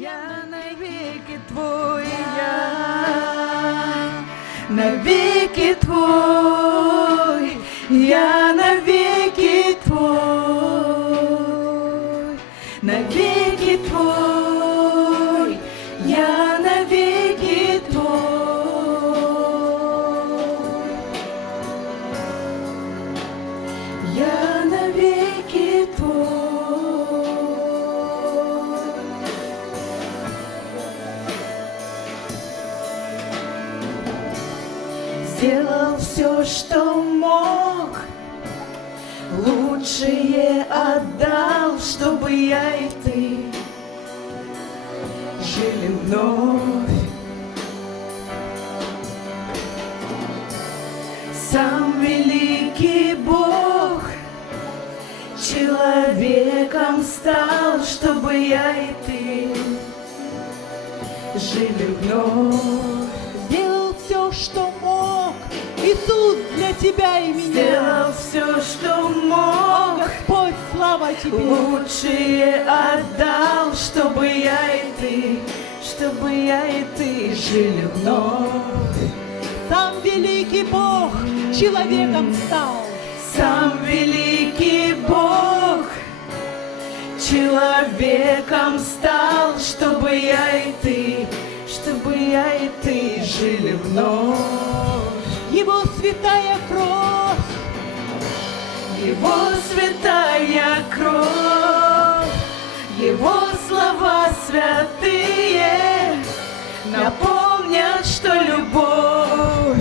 Я навеки твой, я навеки твой, я навеки твой, навеки твой, я навеки твой, я навеки твой. Сделал все, что мог, лучшее отдал, чтобы я и ты жили вновь. Сам великий Бог человеком стал, чтобы я и ты жили вновь. Сделал все, что мог, Иисус, для тебя и меня. Сделал все, что мог, Господь, слава тебе. лучшее отдал, чтобы я и ты жили вновь. Сам великий Бог человеком стал. Сам великий Бог человеком стал, чтобы я и ты жили вновь. Его святая кровь, Его святая кровь, Его слова святые напомнят, что любовь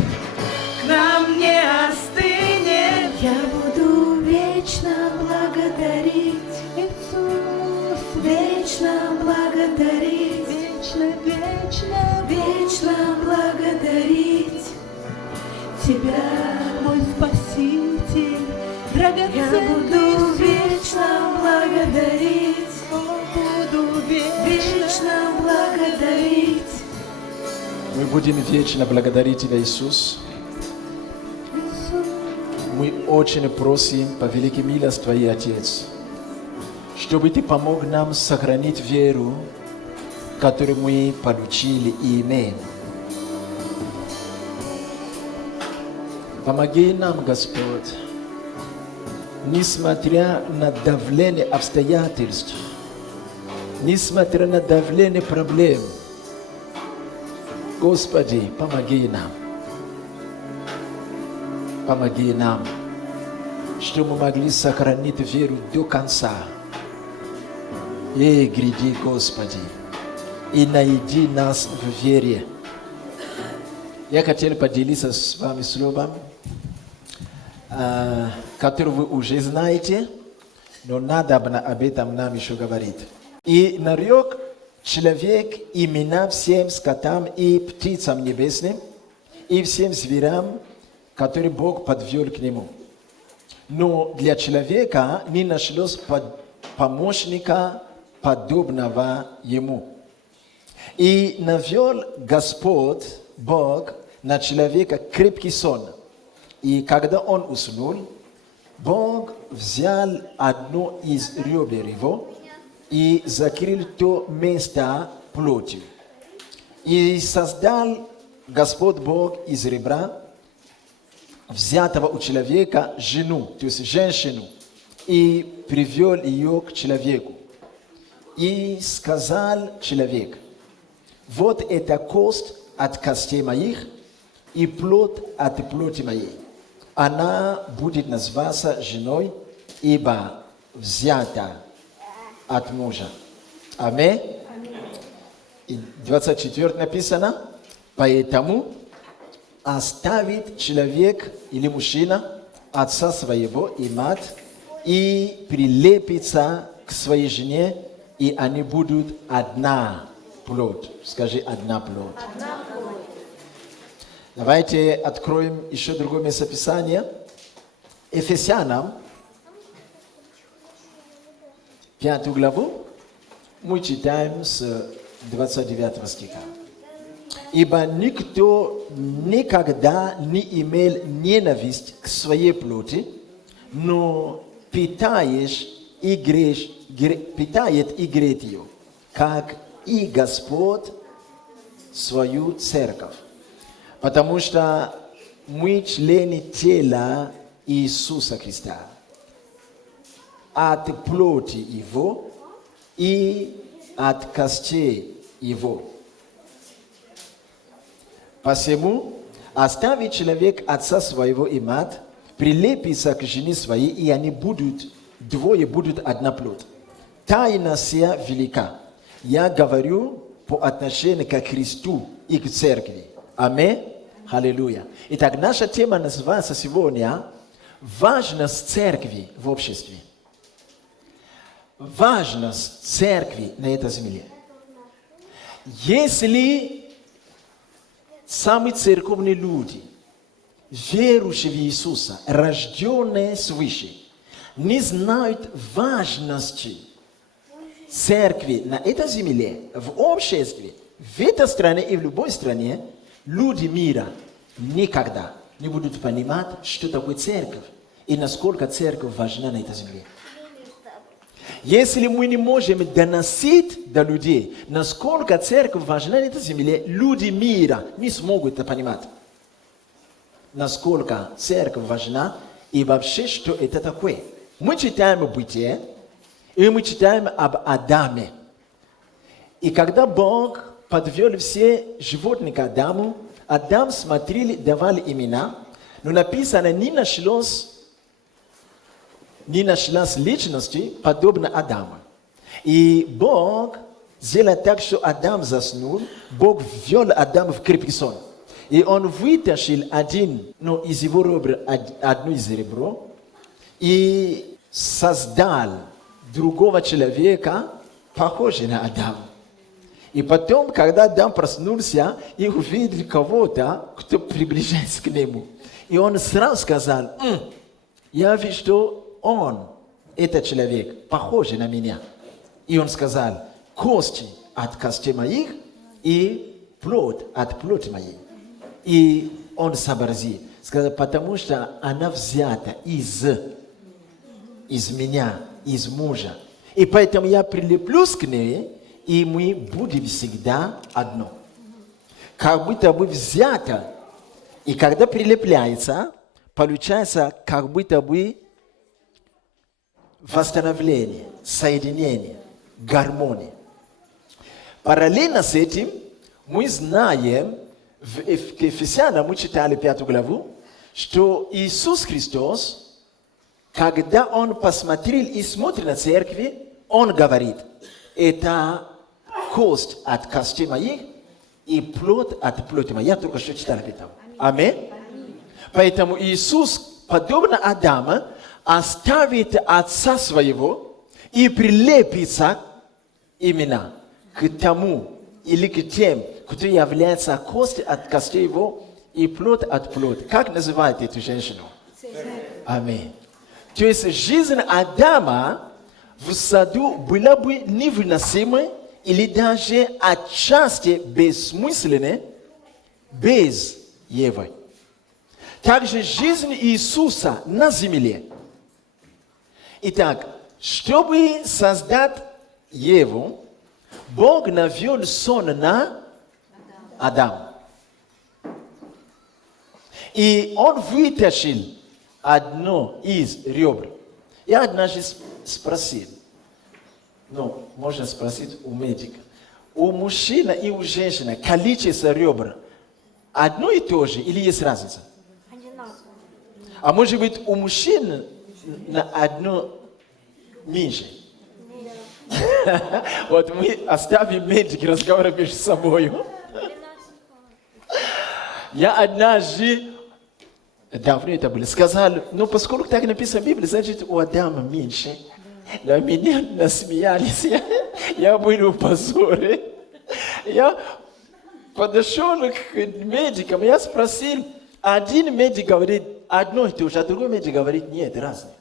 к нам не остынет. Я буду вечно благодарить, Иисус, вечно благодарить, вечно, вечно, вечно благодарить Тебя. мой Спаситель, Я драгоценный буду Иисус. вечно благодарить, Буду вечно благодарить. Мы будем вечно благодарить Тебя, Иисус. Мы очень просим по великой милости Твоей, Отец, чтобы Ты помог нам сохранить веру, которую мы получили и имеем. Помоги нам, Господь, несмотря на давление обстоятельств, несмотря на давление проблем, Господи, помоги нам. Помоги нам, чтобы мы могли сохранить веру до конца. И гряди, Господи, и найди нас в вере. Я хотел поделиться с вами словом, которое вы уже знаете, но надо об этом нам еще говорить. И нарек человек имена всем скотам и птицам небесным, и всем зверям, которые Бог подвел к нему. Но для человека не нашлось помощника, подобного ему. И навел Господь, Бог, на человека крепкий сон. И когда он уснул, Бог взял одно из ребер его и закрыл то место плотью. И создал Господь Бог из ребра, взятого у человека, жену, то есть женщину, и привел ее к человеку. И сказал человек: вот эта кость от костей моих и плоть от плоти моей. Она будет называться женой, ибо взята от мужа. Аминь. И 24 написано: поэтому оставит человек или мужчина отца своего и мать, и прилепится к своей жене, и они будут одна плоть. Скажи: одна плоть. Давайте откроем еще другое местописание. Ефесянам, 5 главу, мы читаем с 29 стиха. Ибо никто никогда не имел ненависть к своей плоти, но питает и греет ее, как и Господь свою церковь. Потому что мы члены тела Иисуса Христа. От плоти Его и от костей Его. Посему оставит человек отца своего и мать, прилепится к жене своей, и они двое будут одна плоть. Тайна сия велика. Я говорю по отношению к Христу и к церкви. Аминь. Аллилуйя. Итак, наша тема называется сегодня «Важность церкви в обществе». Важность церкви на этой земле. Если сами церковные люди, верующие в Иисуса, рожденные свыше, не знают важности церкви на этой земле, в обществе, в этой стране и в любой стране, люди мира никогда не будут понимать, что такое церковь и насколько церковь важна на этой земле. Если мы не можем доносить до людей, насколько церковь важна на этой земле, люди мира не смогут это понимать. Насколько церковь важна и вообще, что это такое. Мы читаем Бытие, и мы читаем об Адаме. И когда Бог подвел все животные к Адаму, Адам смотрели, давали имена, но написано, не нашлась личности, подобно Адаму. И Бог сделал так, что Адам заснул, Бог ввел Адама в крепкий сон. И он вытащил из его ребер одно из ребро и создал другого человека, похожего на Адама. И потом, когда Адам проснулся и увидел кого-то, кто приближается к нему, и он сразу сказал, я вижу, что он, этот человек, похож на меня. И он сказал, кости от костей моих и плоть от плоти моей. И он сообразил, сказал, потому что она взята из меня, из мужа. И поэтому я прилеплюсь к ней, и мы будем всегда одно. Как будто бы взято. И когда прилепляется, получается как будто бы восстановление, соединение, гармония. Параллельно с этим мы знаем, в Ефесянам мы читали 5 главу, что Иисус Христос, когда Он посмотрел и смотрит на церковь, Он говорит, это кость от костей моих и плоть от плоти моей. Я только что читал об этом. Аминь. Поэтому Иисус, подобно Адаму, оставит отца своего и прилепится именно к тому или к тем, кто является кость от костей его и плоть от плоти. Как называют эту женщину? Аминь. То есть жизнь Адама в саду была бы невыносимой или даже отчасти бессмысленной без Евы. Также жизнь Иисуса на земле. Итак, чтобы создать Еву, Бог навел сон на Адама. И Он вытащил одно из ребер. Я однажды спросил, можно спросить у медика, у мужчины и у женщины количество ребер одно и то же или есть разница? А может быть у мужчин на одно меньше? Вот мы оставим медики разговоры между собой. Я однажды, давно это было, сказал, поскольку так написано в Библии, значит у Адама меньше. На меня насмеялись, я был в позоре. Я подошел к медикам, я спросил, один медик говорит одно и то же, а другой медик говорит, нет, разные.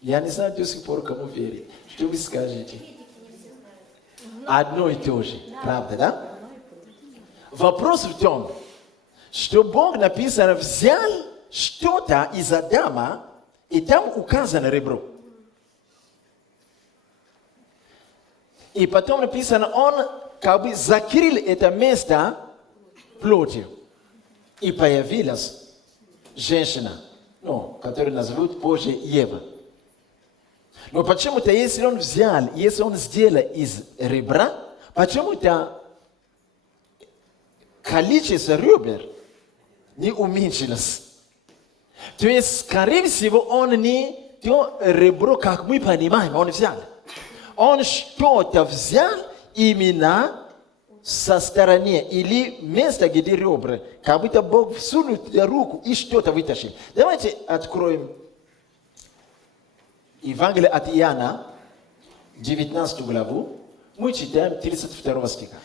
Я не знаю до сих пор, кому верить. Что вы скажете? Одно и то же, правда, да? Вопрос в том, что Бог написано, взял что-то из Адама, и там указано ребро. И потом написано, Он как бы закрыли это место плотью. И появилась женщина, которую назовут позже Ева. Но почему-то, если он сделал из ребра, почему-то количество ребер не уменьшилось. То есть, скорее всего, он не то ребро, как мы понимаем, он взял. Он что-то взял именно со стороны или место, где ребра, как будто Бог всунул руку и что-то вытащил. Давайте откроем Евангелие от Иоанна, 19 главу, мы читаем 32 стиха.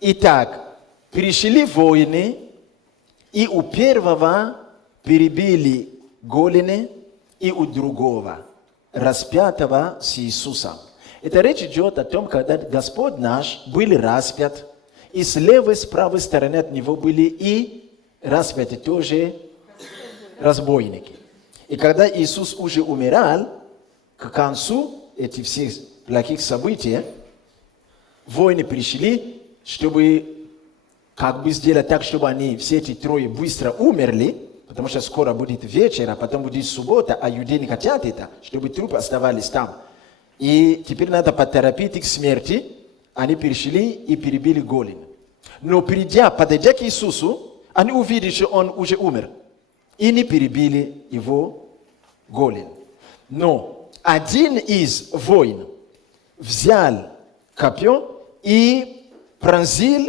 Итак, пришли воины, и у первого перебили голены, и у другого, распятого с Иисусом. Это речь идет о том, когда Господь наш был распят, и с левой, с правой стороны от него были и распяты тоже разбойники. И когда Иисус уже умирал, к концу этих всех плохих событий, воины пришли, чтобы как бы сделать так, чтобы они, все эти трое, быстро умерли, потому что скоро будет вечер, а потом будет суббота, а иудеи не хотят это, чтобы трупы оставались там. И теперь надо поторопить их к смерти. Они пришли и перебили голень. Но подойдя к Иисусу, они увидели, что он уже умер. И не перебили его голень. Но один из воинов взял копье и пронзил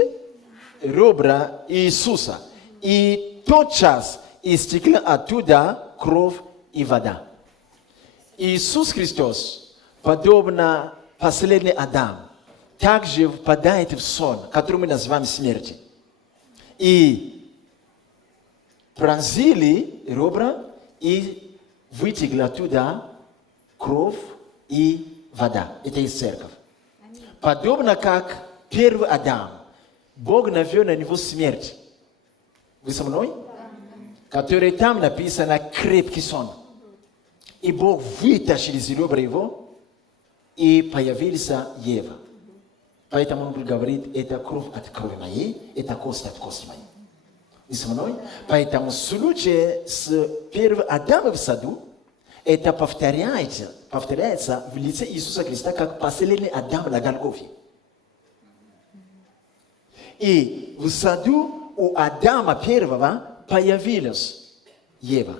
ребра Иисуса. И тотчас истекли оттуда кровь и вода. Иисус Христос, подобно последний Адам, также впадает в сон, который мы называем смертью. И пронзили ребра и вытекли оттуда кровь и вода. Это и церковь. Подобно как первый Адам, Бог навел на него смерть. Вы со мной? Который там написано крепкий сон. И Бог вытащил из ребра его, и появился Ева. Поэтому он говорит, это кровь от крови моей, это кость от кости моей. Вы со мной? Поэтому случай с первым Адамом в саду, это повторяется в лице Иисуса Христа, как последний Адам на Голгофе. И в саду у Адама первого появилась Ева.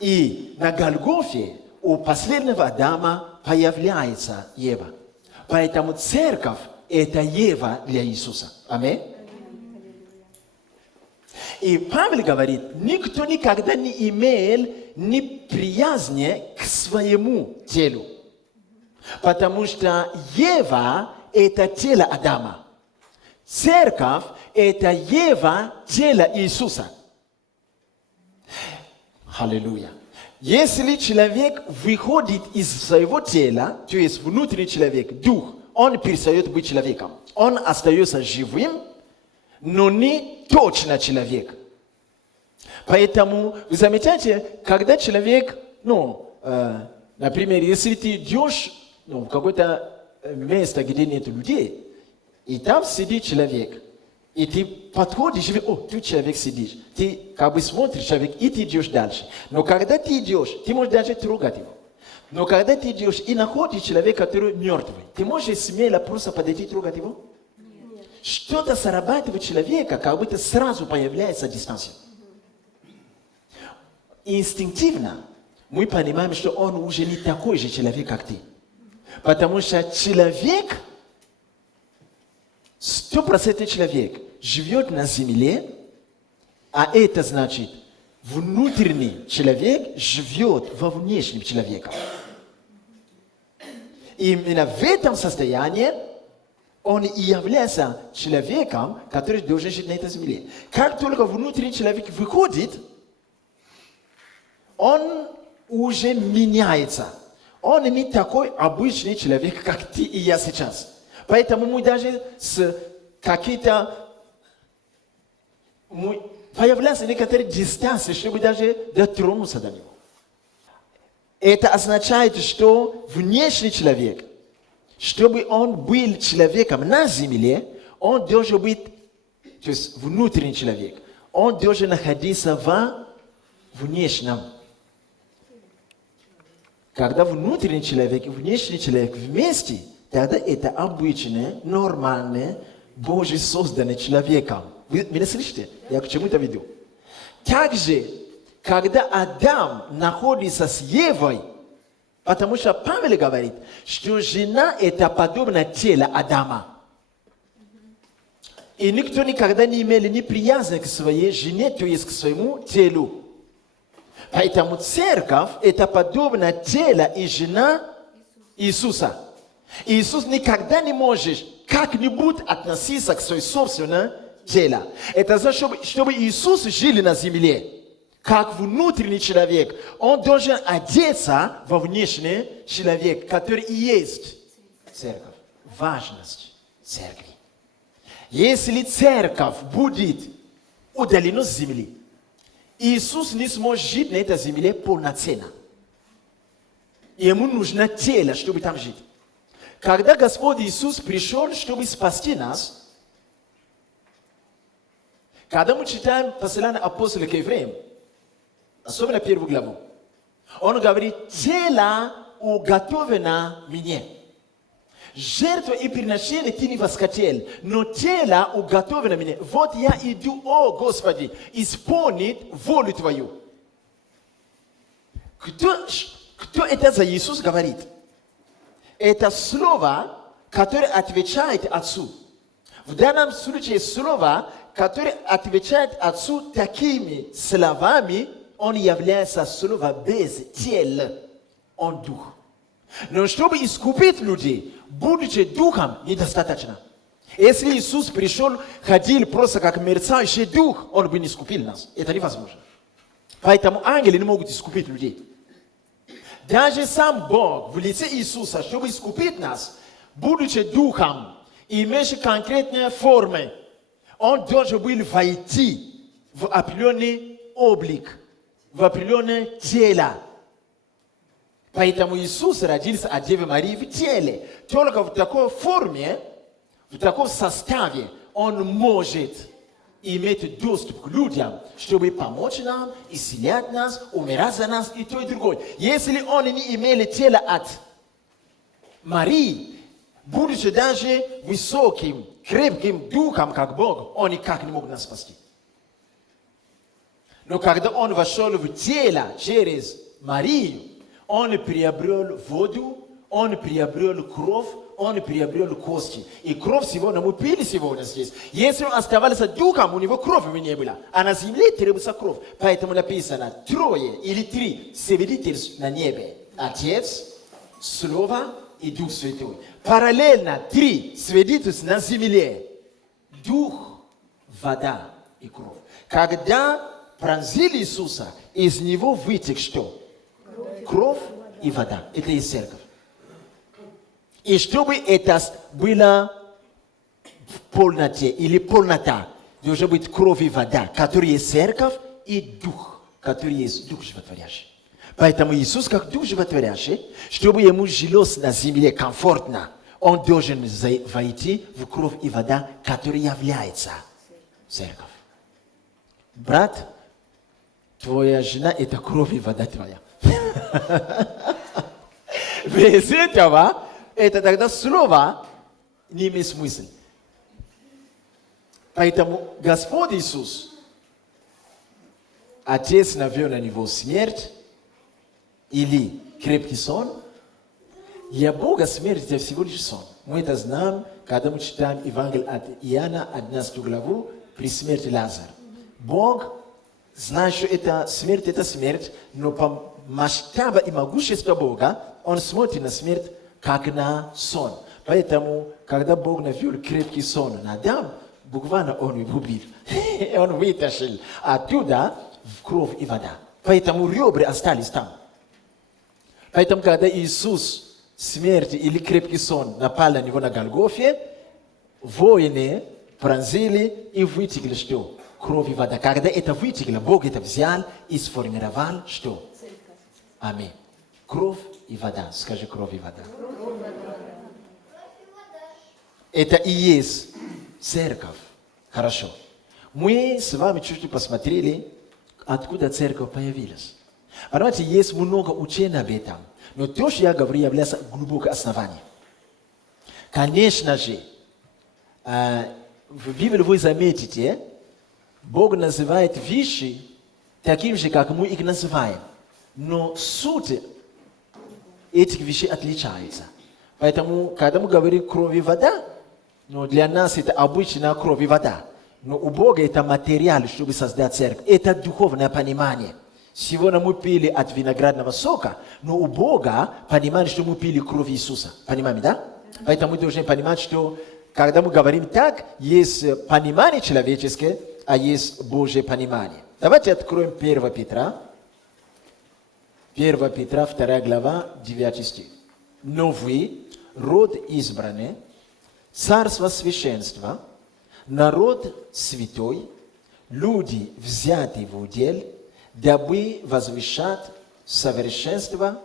И на Голгофе у последнего Адама появляется Ева. Поэтому церковь – это Ева для Иисуса. Аминь. И Павел говорит, никто никогда не имел неприязни к своему телу. Потому что Ева – это тело Адама. Церковь – это Ева, тело Иисуса. Аллилуйя. Если человек выходит из своего тела, то есть внутренний человек, дух, он перестает быть человеком. Он остается живым, но не точно человек. Поэтому, вы замечаете, когда человек, например, если ты идешь в какое-то место, где нет людей, и там сидит человек, и ты подходишь, и тут человек сидишь. Ты как бы смотришь человек, и ты идешь дальше. Но когда ты идешь, ты можешь даже трогать его. Но когда ты идешь и находишь человека, который мертвый, ты можешь смело просто подойти и трогать его? Нет. Что-то срабатывает человека, как будто сразу появляется дистанция. Инстинктивно мы понимаем, что он уже не такой же человек, как ты. Потому что человек, 100% человек, живет на земле, а это значит, внутренний человек живет во внешнем человеке. И именно в этом состоянии он и является человеком, который должен жить на этой земле. Как только внутренний человек выходит, он уже меняется. Он не такой обычный человек, как ты и я сейчас. Поэтому мы даже с какие-то... Появляются некоторые дистанции, чтобы даже дотронуться до него. Это означает, что внешний человек, чтобы он был человеком на земле, он должен быть, то есть внутренний человек, он должен находиться во внешнем. Когда внутренний человек и внешний человек вместе, тогда это обычное, нормальное, Божий созданный человеком. Вы меня слышите? Я к чему это веду? Также, когда Адам находится с Евой, потому что Павел говорит, что жена это подобно телу Адама. И никто никогда не имел неприязни к своей жене, то есть к своему телу. Поэтому церковь это подобно телу и жена Иисуса. Иисус никогда не может как-нибудь относиться к своей собственной телу. Это значит, чтобы Иисус жил на земле, как внутренний человек, он должен одеться во внешний человек, который и есть церковь. Важность церкви. Если церковь будет удалена с земли, Иисус не сможет жить на этой земле полноценно. Ему нужно тело, чтобы там жить. Когда Господь Иисус пришел, чтобы спасти нас, когда мы читаем послание апостола к евреям, особенно первую главу, он говорит, тело уготовано мне. Жертва и приношение ты не восхотел, но тело уготовано мне. Вот я иду, о Господи, исполнить волю Твою. Кто это за Иисус говорит? Это слово, которое отвечает Отцу. В данном случае слово, которое отвечает Отцу такими словами, он является словом без тела, он дух. Но чтобы искупить людей, будучи духом, недостаточно. Если Иисус пришел, ходил просто как мерцающий дух, он бы не искупил нас. Это невозможно. Поэтому ангелы не могут искупить людей. Даже сам Бог в лице Иисуса, чтобы искупить нас, будучи духом, имеющий конкретные формы, он должен был войти в определенный облик, в определенное тело. Поэтому Иисус родился от Девы Марии в теле. Только в такой форме, в таком составе он может иметь доступ к людям, чтобы помочь нам, исцелять нас, умирать за нас и то и другое. Если он не имел тело от Марии, будучи даже высоким, крепким духом, как Бог, он никак не мог нас спасти. Но когда он вошел в тело через Марию, он приобрел воду, он приобрел кровь, он приобрел кости. И кровь сегодня, мы пили сегодня здесь. Если он оставался духом, у него крови не было. А на земле требуется кровь. Поэтому написано, трое или три свидетельств на небе. Отец, Слово и Дух Святой. Параллельно три свидетельства на земле. Дух, вода и кровь. Когда пронзили Иисуса, из него вытек что? Кровь и вода. Это и церковь. И чтобы это было в полноте или полнота, должна быть кровь и вода, который есть церковь, и дух, который есть дух животворящий. Поэтому Иисус, как дух животворящий, чтобы ему жилось на земле комфортно, он должен войти в кровь и вода, которая является церковь. Брат, твоя жена – это кровь и вода твоя. Без этого, это тогда слово не имеет смысла. Поэтому Господь Иисус, Отец навел на него смерть или крепкий сон. Для Бога смерть это всего лишь сон. Мы это знаем, когда мы читаем Евангелие от Иоанна, 11 главу, при смерти Лазаря. Бог знает, что это смерть, но по масштабу и могуществу Бога, он смотрит на смерть как на сон. Поэтому, когда Бог навел крепкий сон на Адама, буквально он его убил. Он вытащил оттуда в кровь и вода. Поэтому ребра остались там. Поэтому, когда Иисус смерть или крепкий сон напал на него на Голгофе, воины пронзили и вытекли что? Кровь и вода. Когда это вытекло, Бог это взял и сформировал что? Аминь. Кровь и вода. Скажи, кровь и вода. Это и есть церковь. Хорошо. Мы с вами чуть-чуть посмотрели, откуда церковь появилась. Понимаете, есть много учений об этом. Но то, что я говорю, является глубокое основание. Конечно же, в Библии вы заметите, Бог называет вещи такими же, как мы их называем. Но суть этих вещей отличается. Поэтому, когда мы говорим кровь и вода, но для нас это обычная кровь и вода. Но у Бога это материал, чтобы создать церковь. Это духовное понимание. Сегодня мы пили от виноградного сока, но у Бога понимание, что мы пили кровь Иисуса. Понимаете, да? Поэтому мы должны понимать, что когда мы говорим так, есть понимание человеческое, а есть Божье понимание. Давайте откроем 1 Петра. 1 Петра, 2 глава, 9 стих. Но вы, род избранный, царство священства, народ святой, люди, взятые в удел, дабы возвещать совершенство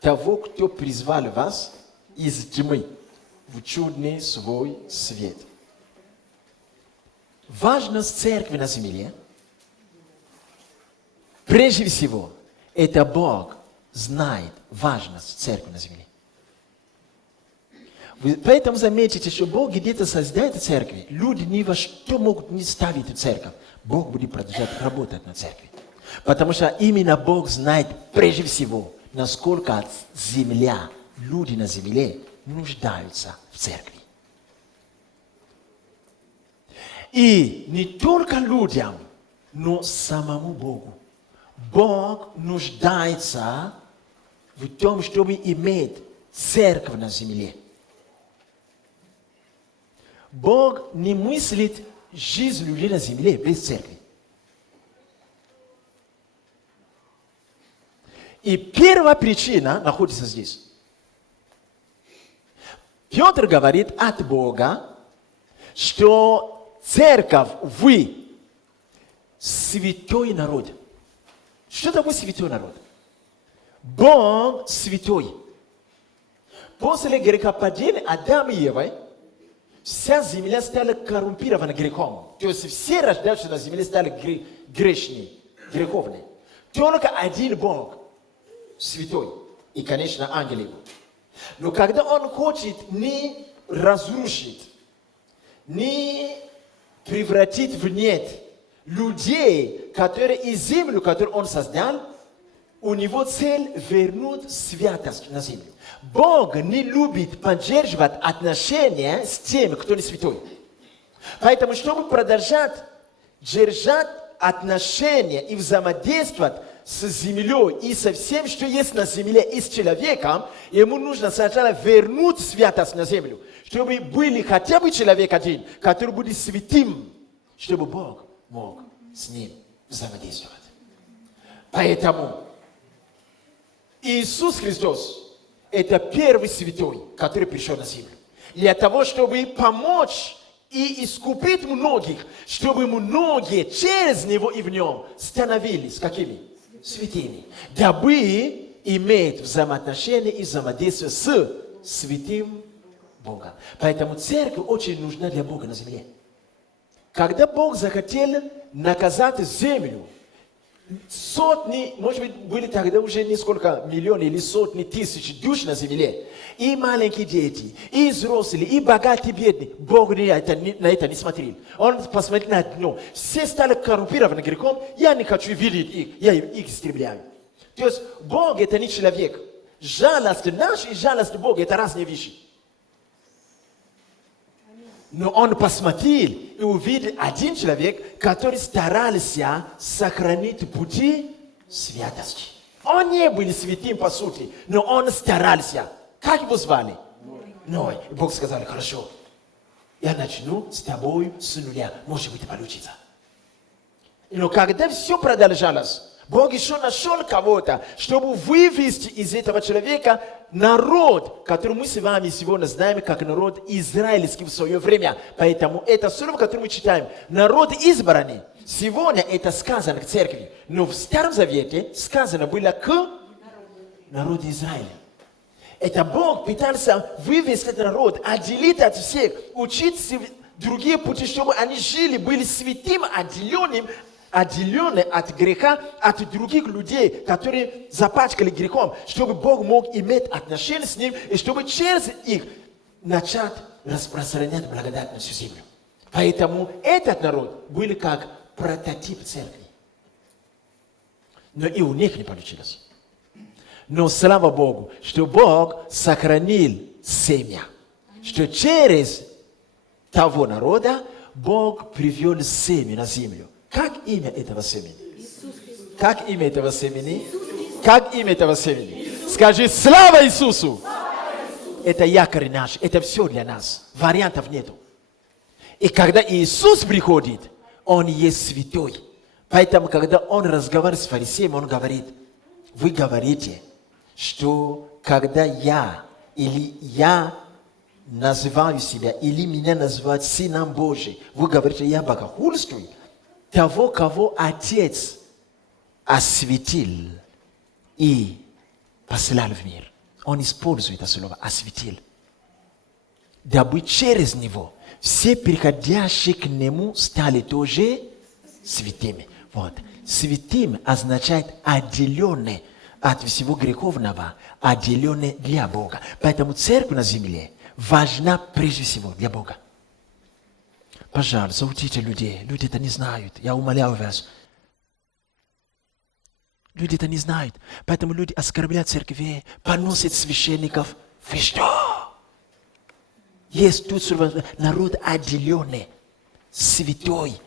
того, кто призвал вас из тьмы в чудный свой свет. Важность церкви на земле, прежде всего, это Бог знает важность церкви на земле. Вы поэтому заметите, что Бог где-то создает церкви. Люди ни во что могут не ставить в церковь. Бог будет продолжать работать на церкви. Потому что именно Бог знает прежде всего, насколько земля, люди на земле нуждаются в церкви. И не только людям, но самому Богу. Бог нуждается в том, чтобы иметь церковь на земле. Бог не мыслит жизнь людей на земле без церкви. И первая причина находится здесь. Петр говорит от Бога, что церковь, вы, святой народ. Что такое святой народ? Бог святой. После грехопадения Адама и Евы, вся земля стала коррумпирована грехом. То есть все рождающиеся на земле стали грешные, греховные. Только один Бог святой. И, конечно, ангел его. Но когда он хочет не разрушить, не превратить в нет людей, которые из земли, которую он создал, у него цель вернуть святость на землю. Бог не любит поддерживать отношения с теми, кто не святой. Поэтому, чтобы продолжать держать отношения и взаимодействовать с землей и со всем, что есть на земле, и с человеком, ему нужно сначала вернуть святость на землю, чтобы были хотя бы человек один, который будет святым, чтобы Бог мог с ним взаимодействовать. Поэтому Иисус Христос – это первый святой, который пришел на землю. Для того, чтобы помочь и искупить многих, чтобы многие через Него и в Нем становились какими? Святыми. Дабы иметь взаимоотношения и взаимодействие с святым Богом. Поэтому церковь очень нужна для Бога на земле. Когда Бог захотел наказать землю, сотни, может быть, были тогда уже несколько миллионов или сотни тысяч душ на земле. И маленькие дети, и взрослые, и богатые, и бедные. Бог на это не смотрел. Он посмотрел на дно. Все стали коррумпированы грехом. Я не хочу видеть их. Я их истребляю. То есть Бог это не человек. Жалость наша и жалость Бога это разные вещи. Но он посмотрел и увидел один человек, который старался сохранить пути святости. Он не был святым по сути, но он старался. Как его звали? Ной. И Бог сказал, хорошо, я начну с тобой с нуля. Может быть, получится. Но когда все продолжалось, Бог еще нашел кого-то, чтобы вывести из этого человека народ, который мы с вами сегодня знаем, как народ израильский в свое время. Поэтому это слово, которое мы читаем, народ избранный. Сегодня это сказано к церкви. Но в Старом Завете сказано было к народу Израиля. Это Бог пытался вывести этот народ, отделить от всех, учить другие пути, чтобы они жили, были святым, отделенные от греха, от других людей, которые запачкали грехом, чтобы Бог мог иметь отношения с ним, и чтобы через их начать распространять благодать на всю землю. Поэтому этот народ были как прототип церкви. Но и у них не получилось. Но слава Богу, что Бог сохранил семя, что через того народа Бог привел семя на землю. Как имя этого семени? Как имя этого семени? Как имя этого семени? Скажи, слава Иисусу! Это якорь наш, это все для нас. Вариантов нету. И когда Иисус приходит, Он есть святой. Поэтому, когда Он разговаривает с фарисеем, Он говорит, вы говорите, что когда я называю себя, или меня называют Сыном Божьим, вы говорите, я богохульствую. Того, кого Отец осветил и послал в мир. Он использует это слово «осветил». Дабы через него все приходящие к нему стали тоже святыми. Вот. Святым означает отделенный от всего греховного, отделенный для Бога. Поэтому церковь на земле важна прежде всего для Бога. Пожалуйста, учите людей. Люди это не знают. Я умоляю вас. Люди это не знают. Поэтому люди оскорбляют церкви, поносят священников. Вы что? Есть тут народ отделенный, святой.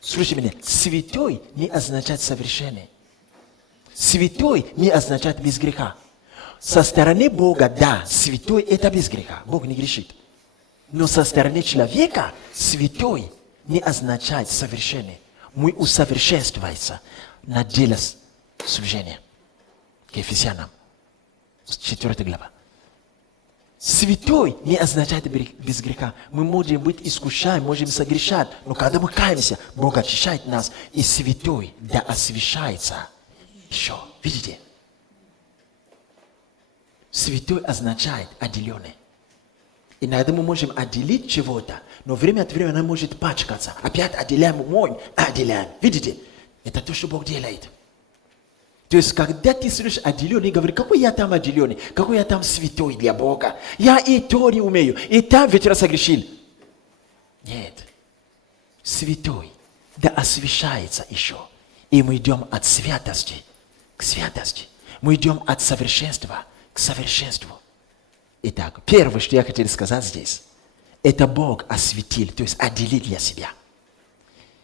Слушайте меня, святой не означает совершенный. Святой не означает без греха. Со стороны Бога, да, святой это без греха. Бог не грешит. Но со стороны человека святой не означает совершенный. Мы усовершенствуемся на деле служения. К Ефесянам, 4 глава. Святой не означает без греха. Мы можем быть искушаем, можем согрешать, но когда мы каемся, Бог очищает нас, и святой да освящается еще. Видите? Святой означает отделенный. Иногда мы можем отделить чего-то, но время от времени она может пачкаться. Опять отделяем, отделяем. Видите? Это то, что Бог делает. То есть, когда ты слышишь отделенный, говоришь, какой я там отделенный, какой я там святой для Бога. Я и то не умею, и там ведь раз согрешил. Нет. Святой, да освящается еще. И мы идем от святости к святости. Мы идем от совершенства к совершенству. Итак, первое, что я хотел сказать здесь, это Бог осветил, то есть отделил для себя.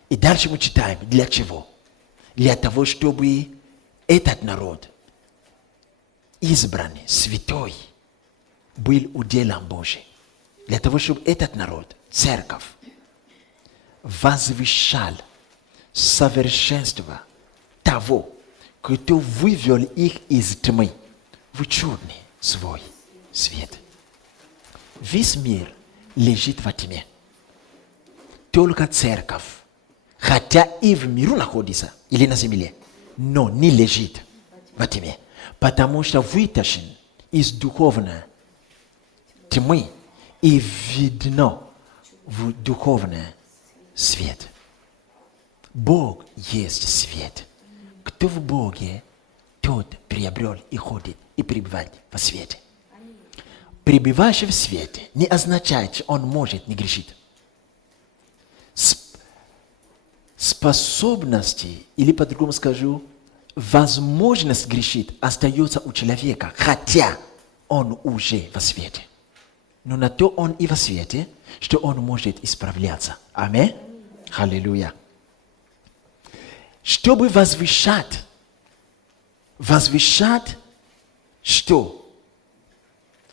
И дальше мы читаем, для чего? Для того, чтобы этот народ, избранный, святой, был уделом Божьим. Для того, чтобы этот народ, церковь, возвещал совершенство того, кто вывел их из тьмы в чудный свой свет. Весь мир лежит во тьме. Только церковь, хотя и в миру находится, или на земле, но не лежит во тьме. Потому что вытащен из духовной тьмы и введено в духовный свет. Бог есть свет. Кто в Боге, тот приобрел и ходит, и пребывает во свете. Пребывающий в свете не означает, что он может не грешить. Способности, или по-другому скажу, возможность грешить остается у человека, хотя он уже во свете. Но на то он и во свете, что он может исправляться. Аминь. Аллилуйя. Чтобы возвещать что?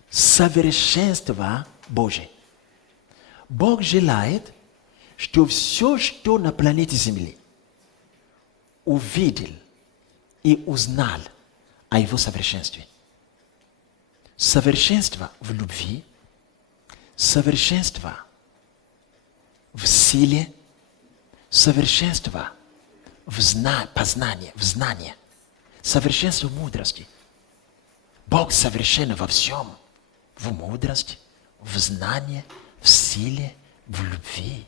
Совершенство Божие. Бог желает, что все, что на планете Земли, увидел и узнал о Его совершенстве. Совершенство в любви, совершенство в силе, совершенство в знании, совершенство в мудрости. Бог совершенен во всем. В мудрости, в знании, в силе, в любви.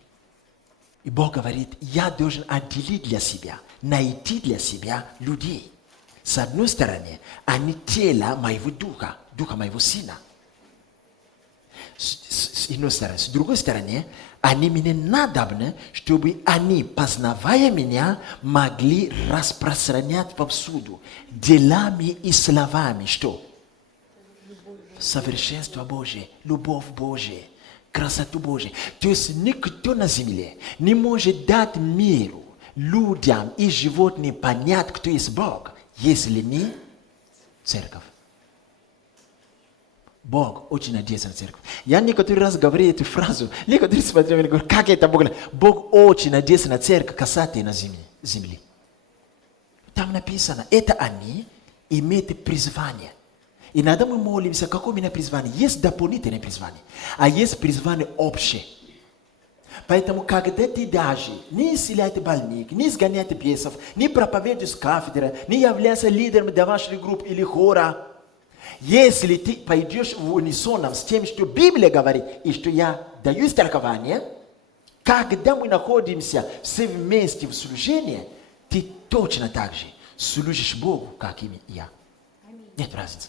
И Бог говорит, я должен отделить для себя, найти для себя людей. С одной стороны, они тело моего духа, духа моего сына. С одной стороны. С другой стороны, они мне надобны, чтобы они, познавая меня, могли распространять повсюду делами и словами. Что? Совершенство Божие, любовь Божия, красоту Божию. То есть никто на земле не может дать миру, людям и животным понять, кто есть Бог, если не церковь. Бог очень надеется на церковь. Я некоторый раз говорю эту фразу, некоторые смотрят и говорят, как это Бог? Бог очень надеется на церковь касательно земли. Там написано, это они имеют призвание. Иногда мы молимся, какое у меня призвание? Есть дополнительное призвание, а есть призвание общее. Поэтому, когда ты даже не исцеляешь больных, не изгоняешь бесов, не проповедуешь с кафедры, не являешься лидером домашних групп или хора, если ты пойдешь в унисоном с тем, что Библия говорит, и что я даю истолкование, когда мы находимся все вместе в служении, ты точно так же служишь Богу, как и я. Нет разницы.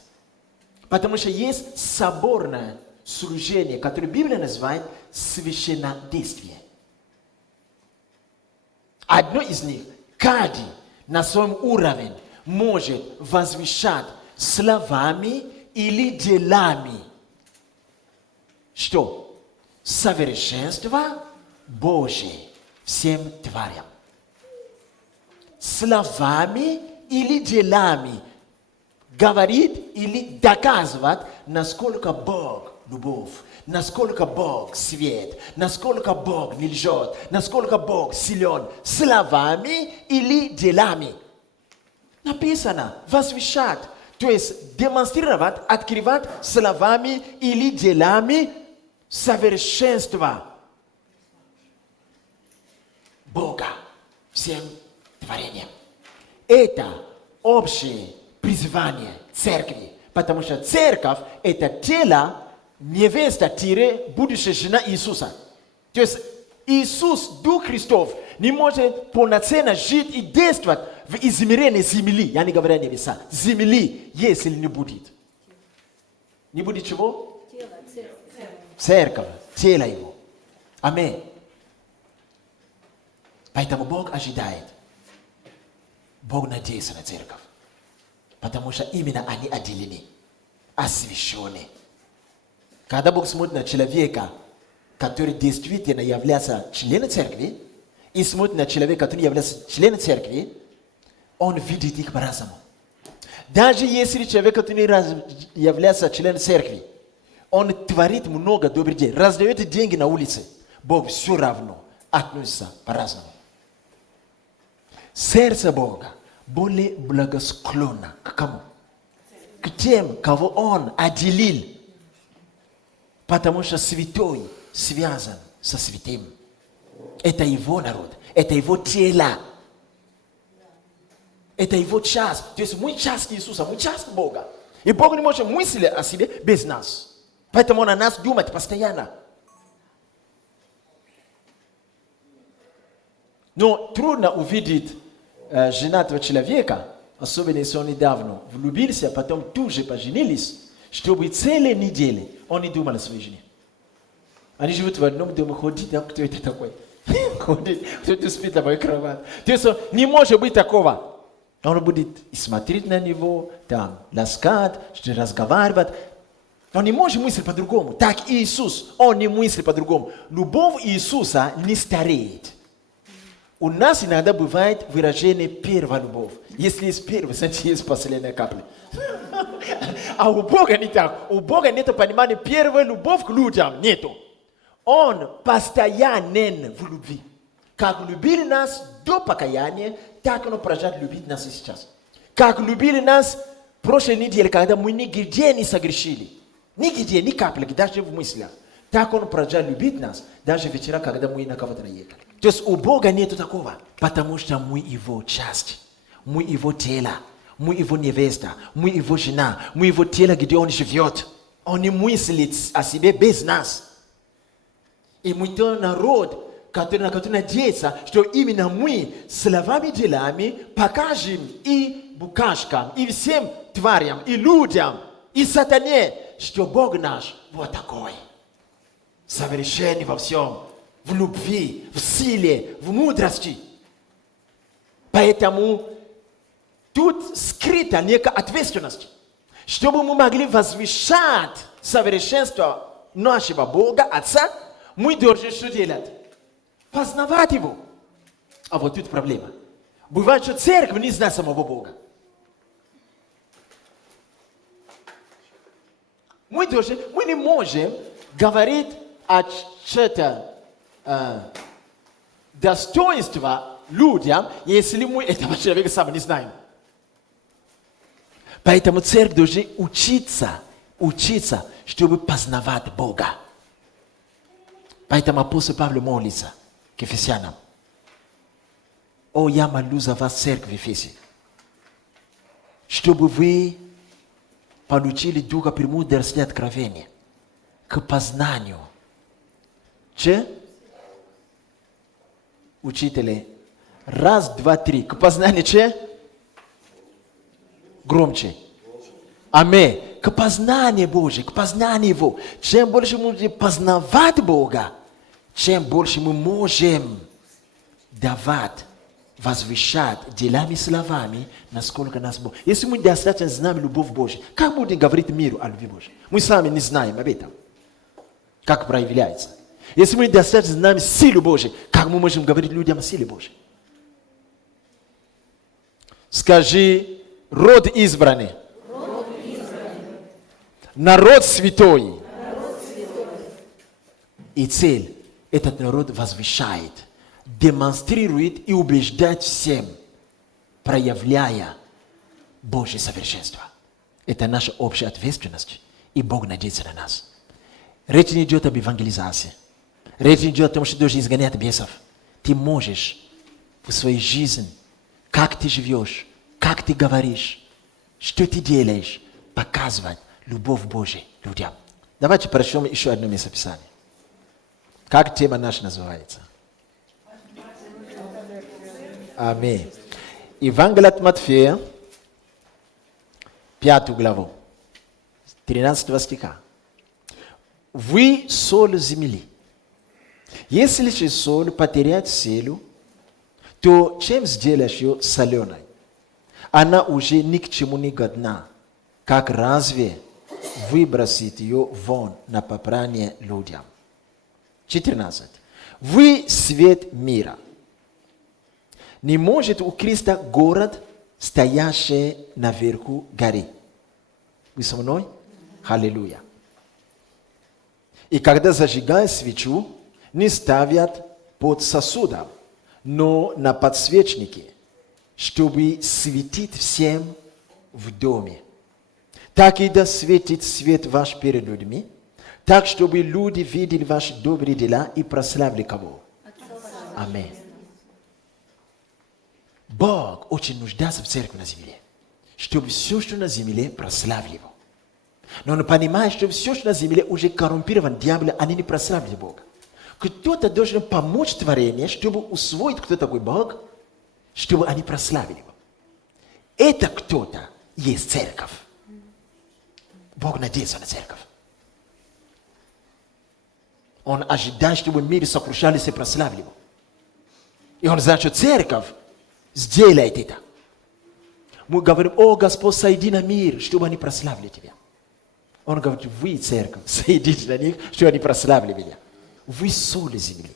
Потому что есть соборное служение, которое Библия называет священнодействие. Одно из них, каждый на своем уровне может возвещать словами или делами. Что? Совершенство Божие всем тварям. Словами или делами говорит или доказывает, насколько Бог любовь, насколько Бог свет, насколько Бог не лжет, насколько Бог силен, словами или делами. Написано, возвещать, то есть демонстрировать, открывать словами или делами совершенство Бога всем творениям. Это общее призвание церкви, потому что церковь – это тело, невеста-будущая жена Иисуса. То есть Иисус, Дух Христов, не может полноценно жить и действовать в измерении земли, я не говорю небеса, земли, если не будет. Не будет чего? Церковь, тело его. Аминь. Поэтому Бог ожидает. Бог надеется на церковь. Потому что именно они отделены, освящены. Когда Бог смотрит на человека, который действительно является членом церкви, и смотрит на человека, который является членом церкви, он видит их по-разному. Даже если человек, который является членом церкви, он творит много добрых дел, раздает деньги на улице, Бог все равно относится по-разному. Сердце Бога более благосклонно к кому? К тем, кого Он отделил. Потому что святой связан со святым. Это его народ, это его тело. Это его часть. То есть мы часть Иисуса, мы часть Бога. И Бог не может мыслить о себе без нас. Поэтому Он о нас думает постоянно. Но трудно увидеть женатого человека, особенно если он недавно влюбился, потом тут же поженились, чтобы целые недели он не думал о своей жене. Они живут в одном доме, ходит, а кто это такой? Ходит, кто-то спит на моей кровати. То есть не может быть такого. Он будет смотреть на него, там, ласкать, что-то разговаривать. Он не может мыслить по-другому. Так Иисус, Он не мыслит по-другому. Любовь Иисуса не стареет. У нас иногда бывает выражение «первая любовь». Если есть первая, значит есть последняя капля. А у Бога не так. У Бога нет понимания первой любовь к людям. Нету. Он постоянен в любви. Как любили нас до покаяния, так Он продолжает любить нас и сейчас. Как любили нас в прошлой неделе, когда мы нигде не согрешили. Нигде, ни капли, даже в мыслях. Так Он продолжает любить нас, даже вечера, когда мы на кого-то наехали. То есть у Бога нету такого, потому что мы Его часть, мы Его тело, мы Его невеста, мы Его жена, мы Его тело, где Он живет. Он не мыслит о себе без нас. И мы то народ, который надеется, что именно мы словами, делами покажем и букашкам, и всем тварям, и людям, и сатане, что Бог наш вот такой. Совершенный во всем, в любви, в силе, в мудрости. Поэтому тут скрыта некая ответственность, чтобы мы могли возвышать совершенство нашего Бога, Отца, мы должны что делать? Познавать Его. А вот тут проблема. Бывает, что церковь не знает самого Бога. Мы не можем говорить о чем-то достоинства людям, если мы этого человека сами не знаем. Поэтому церковь должна учиться, чтобы познавать Бога. Поэтому апостол Павел молится к Ефесянам. О, я молю за вас, церковь в Ефесе, чтобы вы получили духа премудрости и откровения к познанию. Учители, раз, два, три. К познанию громче. Аминь. К познанию Божьему, к познанию Его. Чем больше мы будем познавать Бога, чем больше мы можем давать, возвещать делами и словами, насколько нас Бог. Если мы достаточно знаем любовь Божью, как будем говорить миру о любви Божьей? Мы сами не знаем об этом. Как проявляется? Если мы достаточно знаем силу Божью, как мы можем говорить людям о силе Божьей? Скажи, род избранный. Народ святой. И цель. Этот народ возвещает, демонстрирует и убеждает всем, проявляя Божье совершенство. Это наша общая ответственность, и Бог надеется на нас. Речь не идет об евангелизации. Речь не идет о том, что ты должен изгонять бесов. Ты можешь в своей жизни, как ты живешь, как ты говоришь, что ты делаешь, показывать любовь Божию людям. Давайте прочтем еще одно местописание. Как тема наша называется? Аминь. Евангелие от Матфея, 5 главу, 13 стиха. Вы соль земли. Если же соль потеряет силу, то чем сделаешь ее соленой? Она уже ни к чему не годна. Как разве выбросить ее вон на попрание людям? 14. Вы свет мира. Не может укрыть город, стоящий наверху горы. Вы со мной? Аллилуйя. И когда зажигают свечу, не ставят под сосудом, но на подсвечнике, чтобы светить всем в доме. Так и да светит свет ваш перед людьми, так, чтобы люди видели ваши добрые дела и прославили кого? Аминь. Бог очень нуждается в церкви на земле, чтобы все, что на земле, прославили Его. Но он понимает, что все, что на земле, уже коррумпирован дьяволом, они не прославили Бога. Кто-то должен помочь творению, чтобы усвоить, кто такой Бог, чтобы они прославили Его. Это кто-то есть церковь. Бог надеется на церковь. Он ожидает, чтобы в мире сокрушались и прославили Его. И он знает, что церковь сделает это. Мы говорим, о Господь, сойди на мир, чтобы они прославили Тебя. Он говорит, вы, церковь, сойдите на них, чтобы они прославили Меня. Вы соль земли.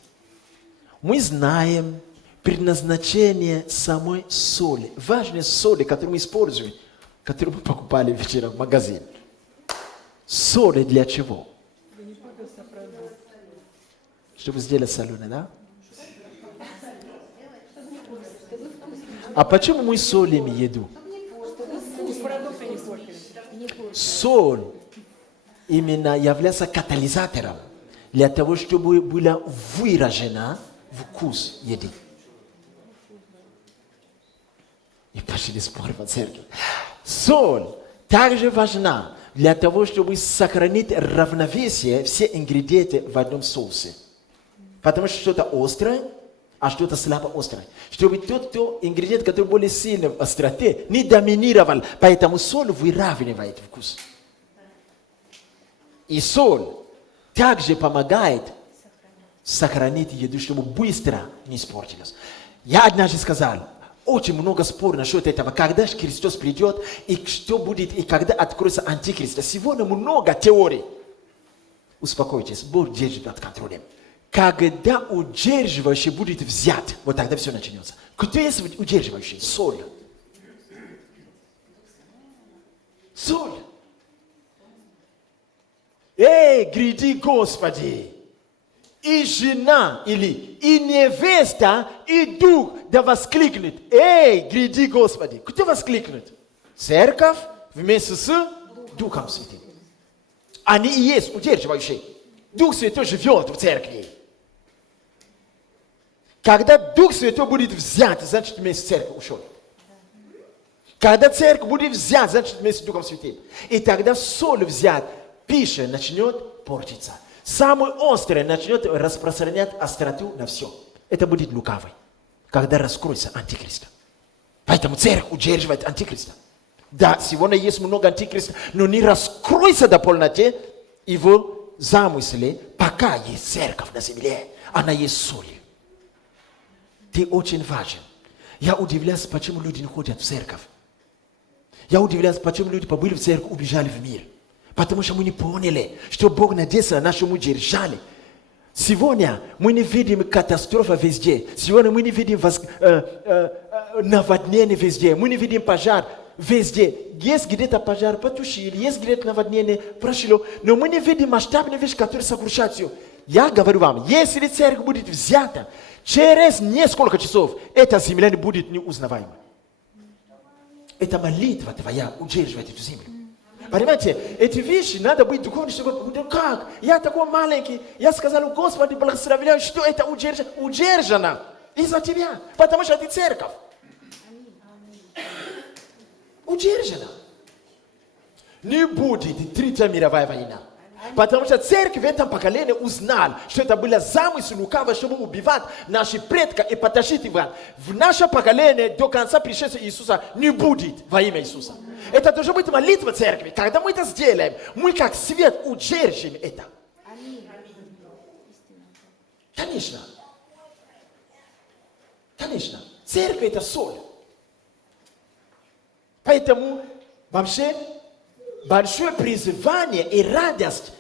Мы знаем предназначение самой соли. Важные соли, которые мы используем, которые мы покупали вчера в магазине. Соли для чего? Чтобы сделать соленое, да? А почему мы солим еду? Соль именно является катализатором для того, чтобы была выражена вкус еды. И пошли споры по церкви. Соль также важна для того, чтобы сохранить равновесие все ингредиенты в одном соусе. Потому что что-то острое, а что-то слабо острое. Чтобы тот, кто ингредиент, который более сильный в остроте, не доминировал. Поэтому соль выравнивает вкус. И соль также помогает сохранить еду, чтобы быстро не испортилась. Я однажды сказал, очень много споров насчет этого, когда же Христос придет, и что будет, и когда откроется антихрист. Сегодня много теорий. Успокойтесь, Бог держит под контролем. Когда удерживающий будет взят, вот тогда все начнется. Кто есть удерживающий? Соль. Соль. Эй, гряди Господи! И жена, или и невеста, и дух, да воскликнет. Эй, гряди Господи! Кто воскликнет? Церковь вместе с Духом Святым. Они и есть удерживающие. Дух Святой живет в церкви. Когда Дух Святой будет взят, значит вместе с церковью ушел. Когда церковь будет взят, значит вместе с Духом Святым. И тогда соль взят, пища начнет портиться. Самый острый начнет распространять остроту на все. Это будет лукавый, когда раскроется антихрист. Поэтому церковь удерживает антихриста. Да, сегодня есть много антихристов, но не раскроется до полноты его замысле, пока есть церковь на земле. Она есть соль. Ты очень важен. Я удивляюсь, почему люди не ходят в церковь. Я удивляюсь, почему люди побыли в церковь, убежали в мир. Потому что мы не поняли, что Бог надеется на нашему держали. Сегодня мы не видим катастрофы везде. Сегодня мы не видим наводнение везде. Мы не видим пожар везде. Есть где-то пожар, потушили, есть где-то наводнение, прошло. Но мы не видим масштабные вещи, которые сокрушают все. Я говорю вам, если церковь будет взята, через несколько часов эта земля не будет неузнаваема. Это молитва твоя удерживает эту землю. Понимаете, эти вещи надо быть духовным, чтобы, как? Я такой маленький, я сказал, Господи, благословляю, что это удержано из-за тебя, потому что ты церковь. Удержано. Не будет Третья мировая война. Потому что церковь в этом поколении узнала, что это было замысел лукавый, чтобы убивать наших предков и потащить их. В наше поколение до конца пришествия Иисуса не будет во имя Иисуса. Это должна быть молитва церкви. Когда мы это сделаем, мы как свет удержим это. Конечно. Конечно. Церковь это соль. Поэтому вообще большое призвание и радость,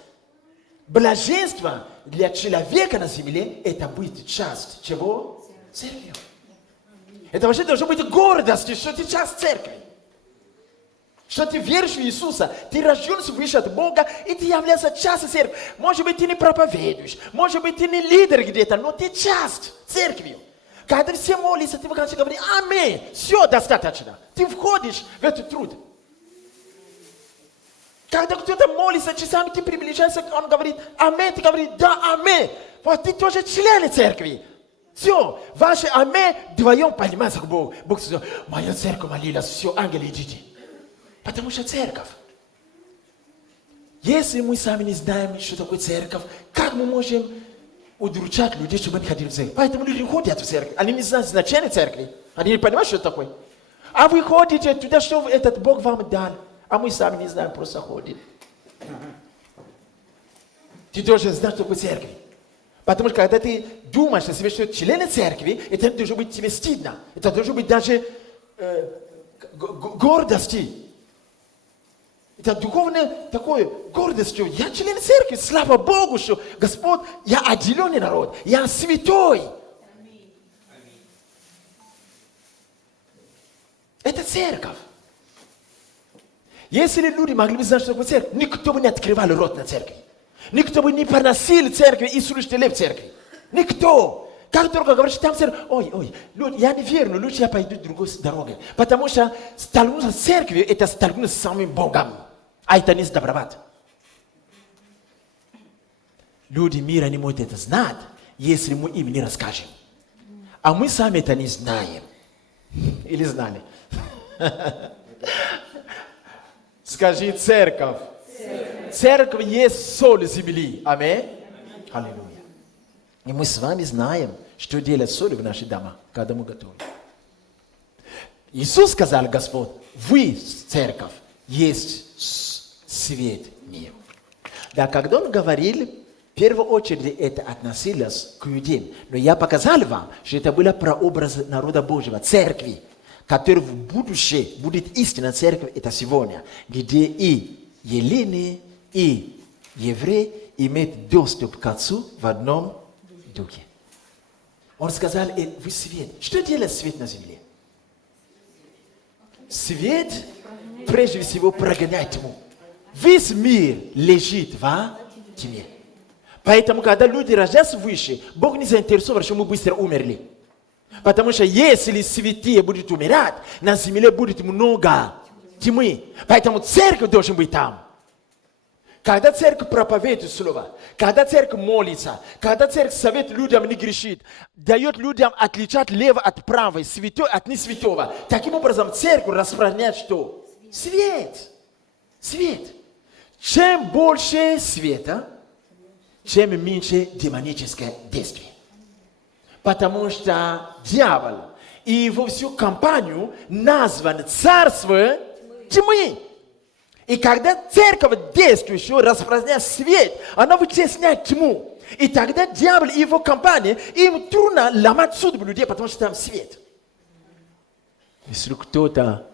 блаженство для человека на земле, это будет часть чего? Церкви. Это вообще должно быть гордостью, что ты часть церкви. Что ты веришь в Иисуса, ты рожден свыше от Бога, и ты являешься частью церкви. Может быть, ты не проповедуешь, может быть, ты не лидер где-то, но ты часть церкви. Когда все молятся, ты выходишь и говоришь, аминь, все достаточно. Ты входишь в этот труд. Когда кто-то молится часами, ты приближаешься, он говорит, аминь, ты говоришь, да, аминь. Вот ты тоже член церкви. Все, ваши аминь вдвоем поднимаются к Богу. Бог сказал, моя церковь молилась, все, ангелы, идите. Потому что церковь. Если мы сами не знаем, что такое церковь, как мы можем удручать людей, чтобы они ходили в церковь? Поэтому люди ходят в церковь. Они не знают значения церкви. Они не понимают, что это такое. А вы ходите туда, что этот Бог вам дал. А мы сами не знаем, просто ходим. Ты должен знать, что такое церковь. Потому что когда ты думаешь о себе, что член церкви, это должно быть тебе стыдно. Это должно быть даже гордости. Это духовное такое гордость, что я член церкви, слава Богу, что Господь, я отделенный народ, я святой. Это церковь. Если люди могли бы знать, что такое церковь, никто бы не открывал рот на церкви. Никто бы не поносил церкви и служителей в церкви. Никто. Как только говоришь, там церковь, ой, я не верю, но лучше я пойду другой дорогой. Потому что столкнуться с церковью, это столкнуться с самим Богом. А это не сдобровать. Люди мира не могут это знать, если мы им не расскажем. А мы сами это не знаем. Или знали? Скажи, церковь. Церковь есть соль земли. Аминь. Аллилуйя. И мы с вами знаем, что делать соль в наши дома, когда мы готовим. Иисус сказал, Господь, вы, церковь, есть свет мира. Да, когда Он говорил, в первую очередь это относилось к иудеям. Но я показал вам, что это было прообраз народа Божьего, церкви, который в будущем будет истинная церковь, это сегодня, где и елены, и евреи имеют доступ к Отцу в одном духе. Он сказал, вы свет. Что делает свет на земле? Свет, прежде всего, прогоняет тьму. Весь мир лежит в тьме. Поэтому, когда люди рождаются выше, Бог не заинтересован, что мы быстро умерли. Потому что если святые будут умирать, на земле будет много тьмы. Поэтому церковь должна быть там. Когда церковь проповедует слово, когда церковь молится, когда церковь советует людям не грешить, дает людям отличать лево от правой, святое от несвятого. Таким образом, церковь распространяет что? Свет. Свет. Чем больше света, чем меньше демоническое действие. Потому что дьявол и его всю компанию назван царство тьмы. И когда церковь действующая распространяет свет, она вытесняет тьму. И тогда дьявол и его компания, им трудно ломать судьбу людей, потому что там свет. Если кто-то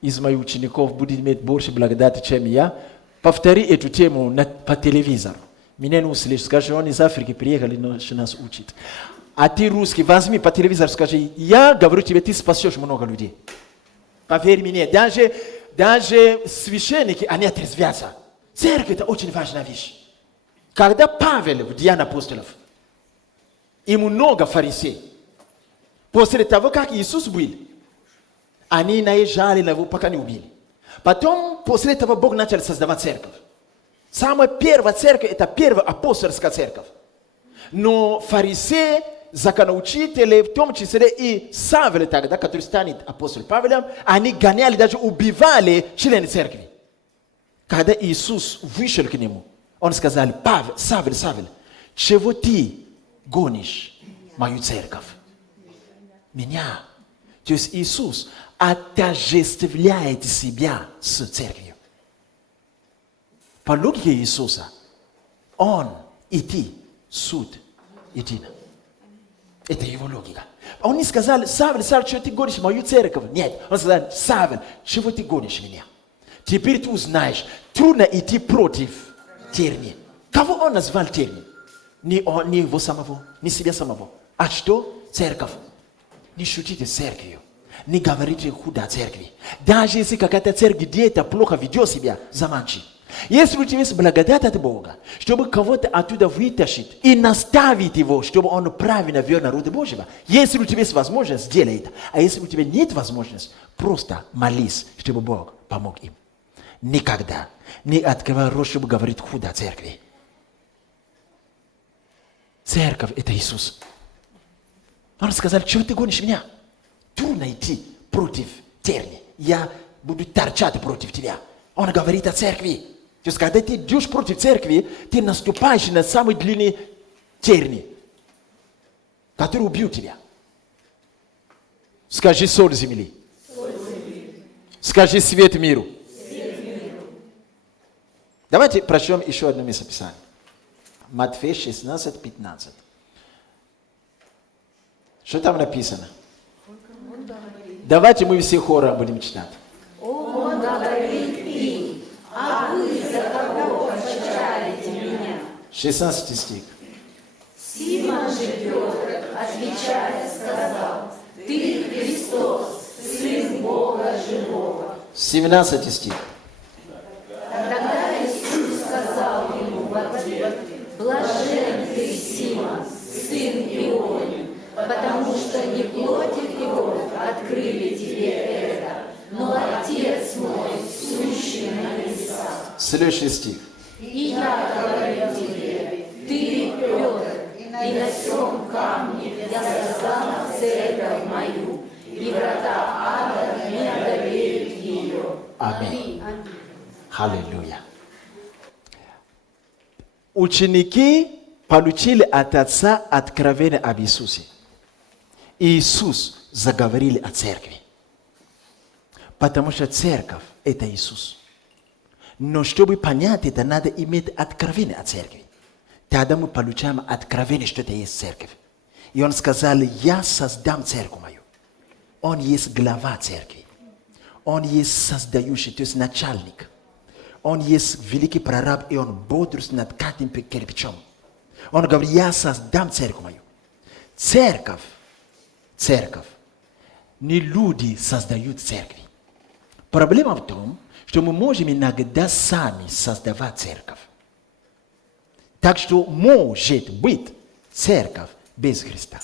из моих учеников будет иметь больше благодати, чем я, повтори эту тему по телевизору. Меня не услышишь, скажи, он из Африки приехал и нас учит. А ты русский, возьми по телевизору, скажи, я говорю тебе, ты спасешь много людей. Поверь мне, даже священники, они отрезвятся. Церковь – это очень важная вещь. Когда Павел в Деяниях апостолов, и много фарисеев, после того, как Иисус был, они наезжали на него, пока не убили. Потом, после этого, Бог начал создавать церковь. Самая первая церковь – это первая апостольская церковь. Но фарисеи, законоучители, в том числе и Савел тогда, который станет апостолом Павлом, они гоняли, даже убивали членов церкви. Когда Иисус вышел к нему, он сказал, Савел, чего ты гонишь мою церковь? Меня. То есть Иисус отождествляет себя с церковью. По логике Иисуса, Он и ты, суть едино. Это его логика. Он не сказал, Савел, чего ты гонишь мою церковь? Нет. Он сказал, Савел, чего ты гонишь меня? Теперь ты узнаешь, трудно идти против терния. Кого он назвал тернием? Не его самого, не себя самого. А что? Церковь. Не шутите с церковью. Не говорите худо о церкви. Даже если какая-то церковь где-то плохо ведет себя, замолчи. Если у тебя есть благодать от Бога, чтобы кого-то оттуда вытащить и наставить его, чтобы он правильно вел народ Божьего, если у тебя есть возможность, сделай это. А если у тебя нет возможности, просто молись, чтобы Бог помог им. Никогда не открывай рот, чтобы говорить худо о церкви. Церковь – это Иисус. Он сказал, чего ты гонишь меня? Трудно идти против терни. Я буду торчать против тебя. Он говорит о церкви. То есть, когда ты идешь против церкви, ты наступаешь на самый длинный терни, который убьет тебя. Скажи соль земли. Скажи свет миру. Давайте прочтем еще одно местописание. Матфея 16, 15. Что там написано? Давайте мы все хором будем читать. Он говорит им, а вы за кого почитаете меня? 16 стих. Симон же Петр, отвечая, сказал, ты Христос, Сын Бога живого. 17 стих. Тогда Иисус сказал ему в ответ, блажен ты, Симон, сын Ионин, потому что не плоть и кровь открыли тебе это, но Отец мой, сущий на небесах. Следующий стих. И я говорю тебе, ты Петр, и на сем камне я создам церковь мою, и врата ада не одолеют ее. Аминь. Аллилуйя. Ученики получили от Отца откровение об Иисусе. Иисус заговорили о церкви. Потому что церковь – это Иисус. Но чтобы понять это, надо иметь откровение о церкви. Тогда мы получаем откровение, что это есть церковь. И он сказал, я создам церковь мою. Он есть глава церкви. Он есть создающий, то есть начальник. Он есть великий прораб, и он бодрствует над каждым кирпичом. Он говорит, я создам церковь мою. Церковь. Не люди создают церкви. Проблема в том, что мы можем иногда сами создавать церковь. Так что может быть церковь без Христа.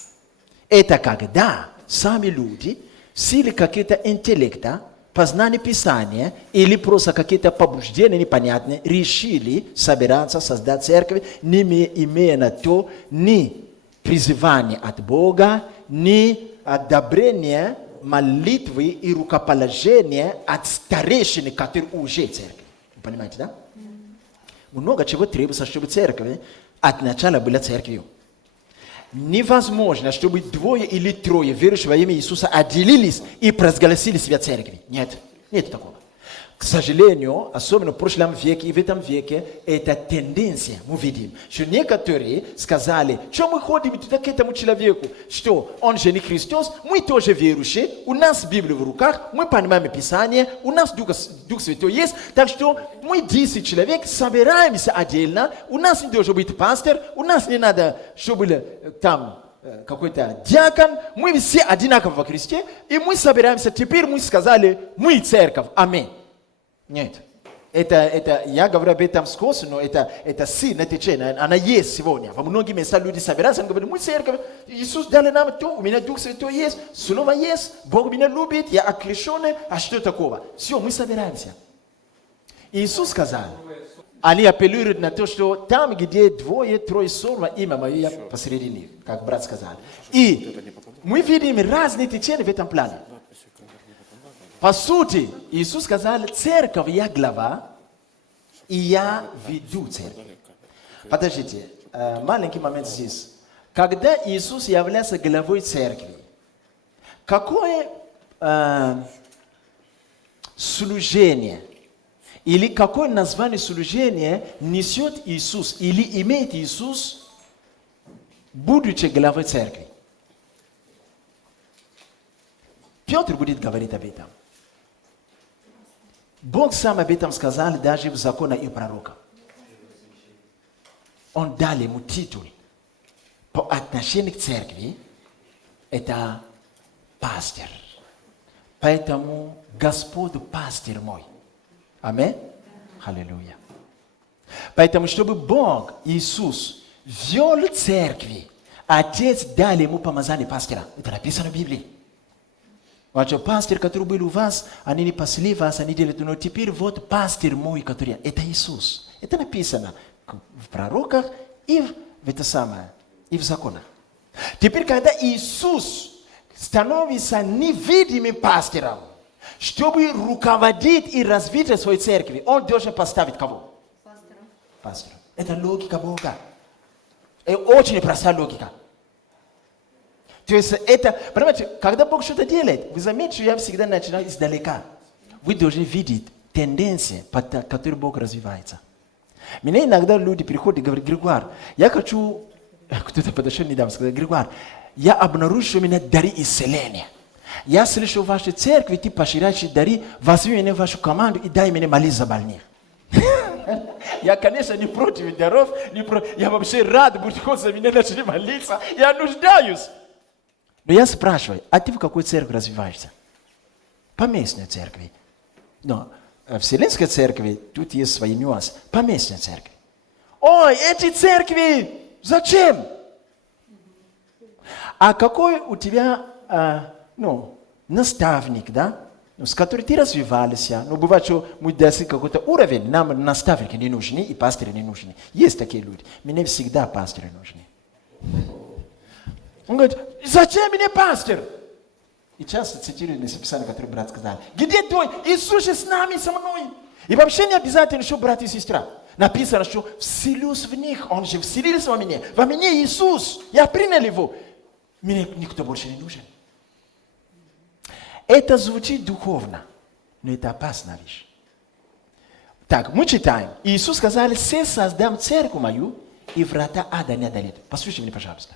Это когда сами люди в силе какого-то интеллекта, познания Писания или просто какие-то побуждения непонятные решили собираться, создать церковь, не имея на то ни призывания от Бога, ни одобрения молитвы и рукоположения от старейшины, которые уже церковь. Вы понимаете, да? Много чего требуется, чтобы церковь от начала была церковью. Невозможно, чтобы 2 или 3 верующих во имя Иисуса отделились и провозгласили себя церкви. Нет, нет такого. К сожалению, особенно в прошлом веке и в этом веке, это тенденция, мы видим, что некоторые сказали, что мы ходим туда к этому человеку, что он же не Христос, мы тоже верующие, у нас Библия в руках, мы понимаем Писание, у нас Дух Святой есть, так что мы 10 человек собираемся отдельно, у нас не должен быть пастор, у нас не надо, чтобы там какой-то диакон, мы все одинаковы во Христе, и мы собираемся, теперь мы сказали, мы церковь, аминь. Нет. Это, я говорю об этом скос, но это сильное течение, она есть сегодня. Во многих местах люди собираются, они говорят, мы церковь, Иисус дал нам то, у меня Дух Святой есть, Слово есть, Бог меня любит, я окрещенный, а что такого? Все, мы собираемся. Иисус сказал, они апеллируют на то, что там, где 2-3 слова, имя мое, я посередине, как брат сказал. И мы видим разные течения в этом плане. По сути, Иисус сказал, церковь я глава, и я веду церковь. Подождите, маленький момент здесь. Когда Иисус является главой церкви, какое служение или какое название служения несет Иисус или имеет Иисус, будучи главой церкви? Петр будет говорить об этом. Бог сам об этом сказал даже в законе и пророках. Он дал ему титул по отношению к церкви. Это пастырь. Поэтому Господь пастырь мой. Аминь. Аллилуйя. Поэтому, чтобы Бог, Иисус, вел церкви, Отец дал ему помазание пастыря. Это написано в Библии. Вот пастырь, который был у вас, они не пасли вас, они делают, но теперь вот пастырь мой, который... Это Иисус. Это написано в пророках и в это самое, и в законах. Теперь, когда Иисус становится невидимым пастырем, чтобы руководить и развить свою церковь, он должен поставить кого? Пастырем. Это логика Бога. Это очень простая логика. То есть это, понимаете, когда Бог что-то делает, вы заметите, что я всегда начинаю издалека. Вы должны видеть тенденции, по которой Бог развивается. Меня иногда люди приходят и говорят, Григуар, я хочу, кто-то подошел недавно, сказал, Григуар, я обнаружил, что у меня дары исцеления. Я слышу в вашей церкви, ты поширяешь дары, возьми меня в вашу команду и дай мне молиться за больных. Я, конечно, не против даров, я вообще рад, будь хоть за меня начали молиться, я нуждаюсь. Но я спрашиваю, а ты в какой церкви развиваешься? По местной церкви. Но в Вселенской церкви тут есть свои нюансы. По местной церкви. Ой, эти церкви, зачем? А какой у тебя, наставник, да? С которым ты развивался. Ну, бывает, что мы достигли какой-то уровень, нам наставники не нужны и пастыри не нужны. Есть такие люди. Мне всегда пастыри нужны. Он говорит, зачем мне пастор? И часто цитирую написание, которое брат сказал. Где твой? Иисус же с нами, со мной. И вообще не обязательно еще брат и сестра. Написано, что вселюсь в них, он же вселился во мне Иисус, я принял его. Мне никто больше не нужен. Это звучит духовно, но это опасная вещь. Так, мы читаем. Иисус сказал, «Се создам церковь мою, и врата ада не одолеют». Послушайте меня, пожалуйста.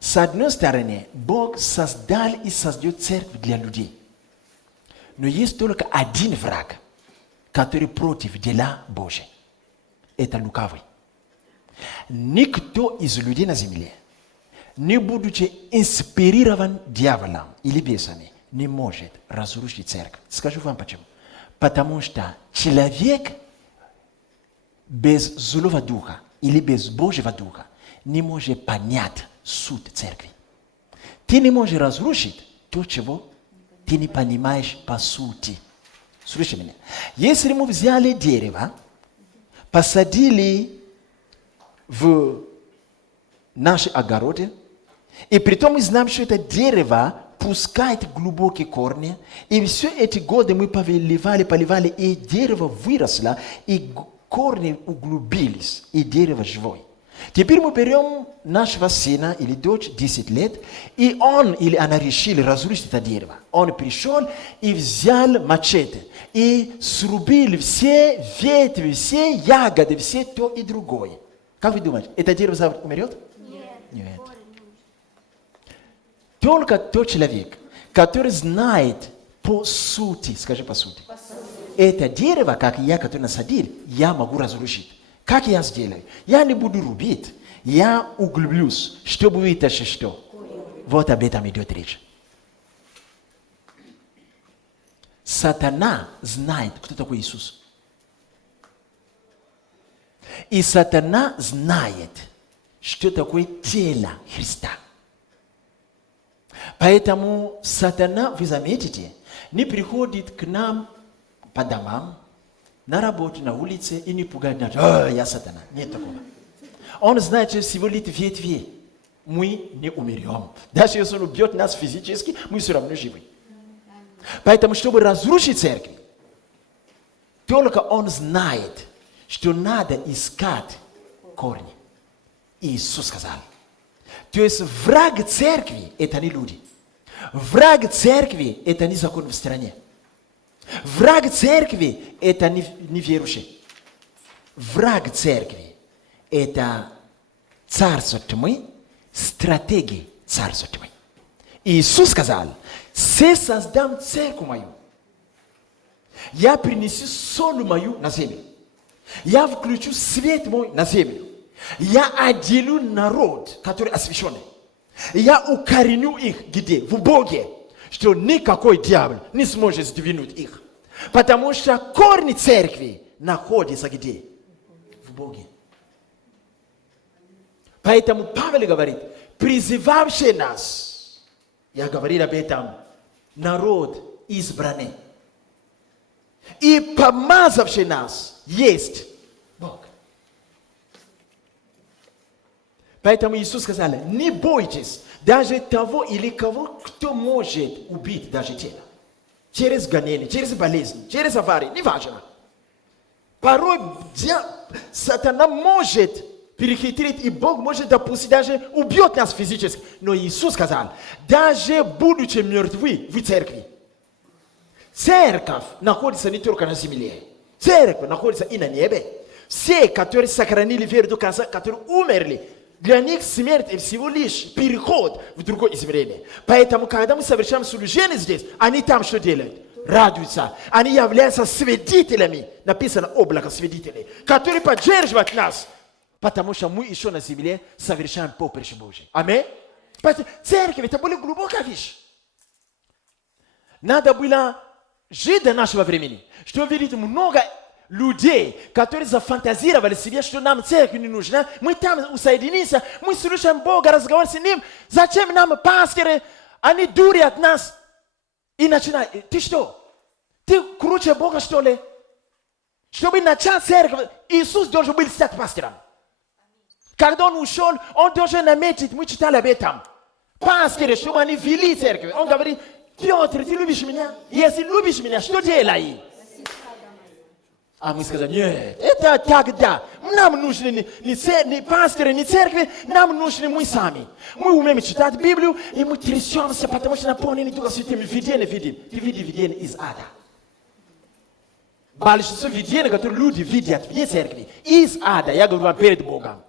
С одной стороны, Бог создал и создает церковь для людей. Но есть только один враг, который против дела Божьего. Это лукавый. Никто из людей на земле, не будучи инспирирован дьяволом или бесами, не может разрушить церковь. Скажу вам почему. Потому что человек без злого духа или без Божьего духа не может понять суть церкви. Ты не можешь разрушить то, чего ты не понимаешь по сути. Слушай меня. Если мы взяли дерево, посадили в наши огороды, и притом мы знаем, что это дерево пускает глубокие корни, и все эти годы мы поливали, и дерево выросло, и корни углубились, и дерево живое. Теперь мы берем нашего сына или дочь 10 лет, и он или она решили разрушить это дерево. Он пришел и взял мачете, и срубил все ветви, все ягоды, все то и другое. Как вы думаете, это дерево завтра умрет? Нет. Только тот человек, который знает по сути, скажи по сути. Это дерево, как я, который насадил, я могу разрушить. Как я сделаю? Я не буду рубить, я углублюсь, чтобы вытащить что? Вот об этом идет речь. Сатана знает, кто такой Иисус. И сатана знает, что такое тело Христа. Поэтому сатана, вы заметите, не приходит к нам по домам, на работе, на улице и не пугает нас. Я сатана. Нет такого. Он знает, что всего лишь ветви. Мы не умрем. Даже если он убьет нас физически, мы все равно живы. Поэтому, чтобы разрушить церковь, только он знает, что надо искать корни. Иисус сказал. То есть враг церкви – это не люди. Враг церкви – это не закон в стране. Враг церкви – это неверующие. Враг церкви – это царство тьмы, стратегии царства тьмы. Иисус сказал, «Се создам церковь мою, я принесу соль мою на землю, я включу свет мой на землю, я отделю народ, который освященный, я укореню их где? В Боге, что никакой дьявол не сможет сдвинуть их. Потому что корни церкви находятся где? В Боге. Поэтому Павел говорит, призывавший нас, я говорил об этом, народ избранный, и помазавший нас есть Бог. Поэтому Иисус сказал, не бойтесь даже того или кого, кто может убить даже тело. Через гонение, через болезнь, через аварии, неважно. Порой сатана может перехитрить, и Бог может допустить, даже убьет нас физически. Но Иисус сказал, даже будучи мертвы в церкви, церковь находится не только на земле, церковь находится и на небе. Все, которые сохранили веру до конца, которые умерли, для них смерть всего лишь переход в другое измерение. Поэтому, когда мы совершаем служение здесь, они там что делают? Радуются. Они являются свидетелями. Написано облако свидетелей, которые поддерживают нас. Потому что мы еще на земле совершаем поприще Божие. Аминь. Поэтому церковь это более глубокая вещь. Надо было жить до нашего времени, чтобы видеть много людей, которые зафантазировали себе, что нам церковь не нужна. Мы там усоединимся, мы слушаем Бога, разговариваем с Ним. Зачем нам пастыры? Они дурят нас. И начинают. Ты что? Ты круче Бога, что ли? Чтобы начать церковь, Иисус должен был стать пастором. Когда Он ушел, Он должен наметить, мы читали об этом. Пастыры, чтобы они вели церковь. Он говорит, Петр, ты любишь меня? Если любишь меня, что делай? А мы сказали, нет, это тогда. Нам нужны не пасторы, не церкви, нам нужны мы сами. Мы умеем читать Библию, и мы трясемся, потому что наполнены Духом Святым. Видение видим. Ты видишь видение из ада. Большинство видений, которые люди видят вне церкви, из ада. Я говорю вам перед Богом.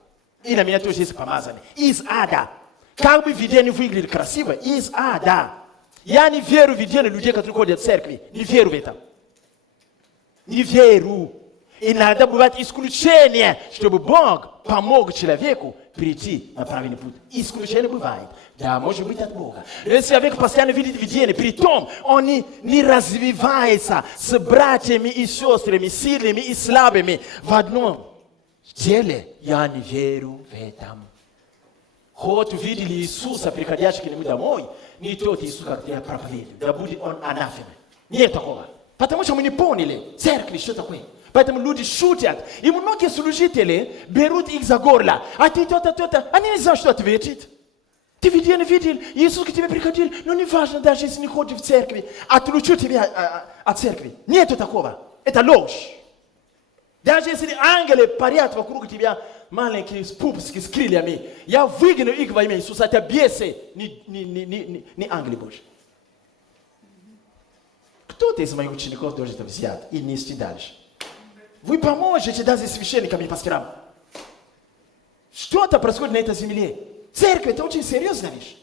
И на меня тоже есть помазание. Из ада. Как бы видение выглядит красиво, из ада. Я не верю в видение людей, которые ходят в церкви. Не верю в это. Не верю. Иногда бывает исключение, чтобы Бог помог человеку прийти на правильный путь. Исключение бывает. Да, может быть от Бога. Но если человек постоянно видит видение, при том он не развивается с братьями и сестрами, сильными и слабыми в одном деле, я не верю в этом. Хоть увидели Иисуса, приходящего к нему домой, не тот Иисус, как я проповедую, да будет он анафемой. Нет такого. Потому что мы не поняли церкви, что такое. Поэтому люди шутят. И многие служители берут их за горло. А ты то-то. Они не знают, что ответить. Ты видел, не видел. Иисус к тебе приходил. Но не важно, даже если не ходишь в церкви. Отлучу тебя от церкви. Нету такого. Это ложь. Даже если ангелы парят вокруг тебя, маленькие пупски с крыльями, я выгону их во имя Иисуса. Это бесы, не ангелы Божьи. Кто-то из моих учеников должен это взять и нести дальше. Вы поможете даже священникам и пасторам. Что-то происходит на этой земле. Церковь – это очень серьезная вещь.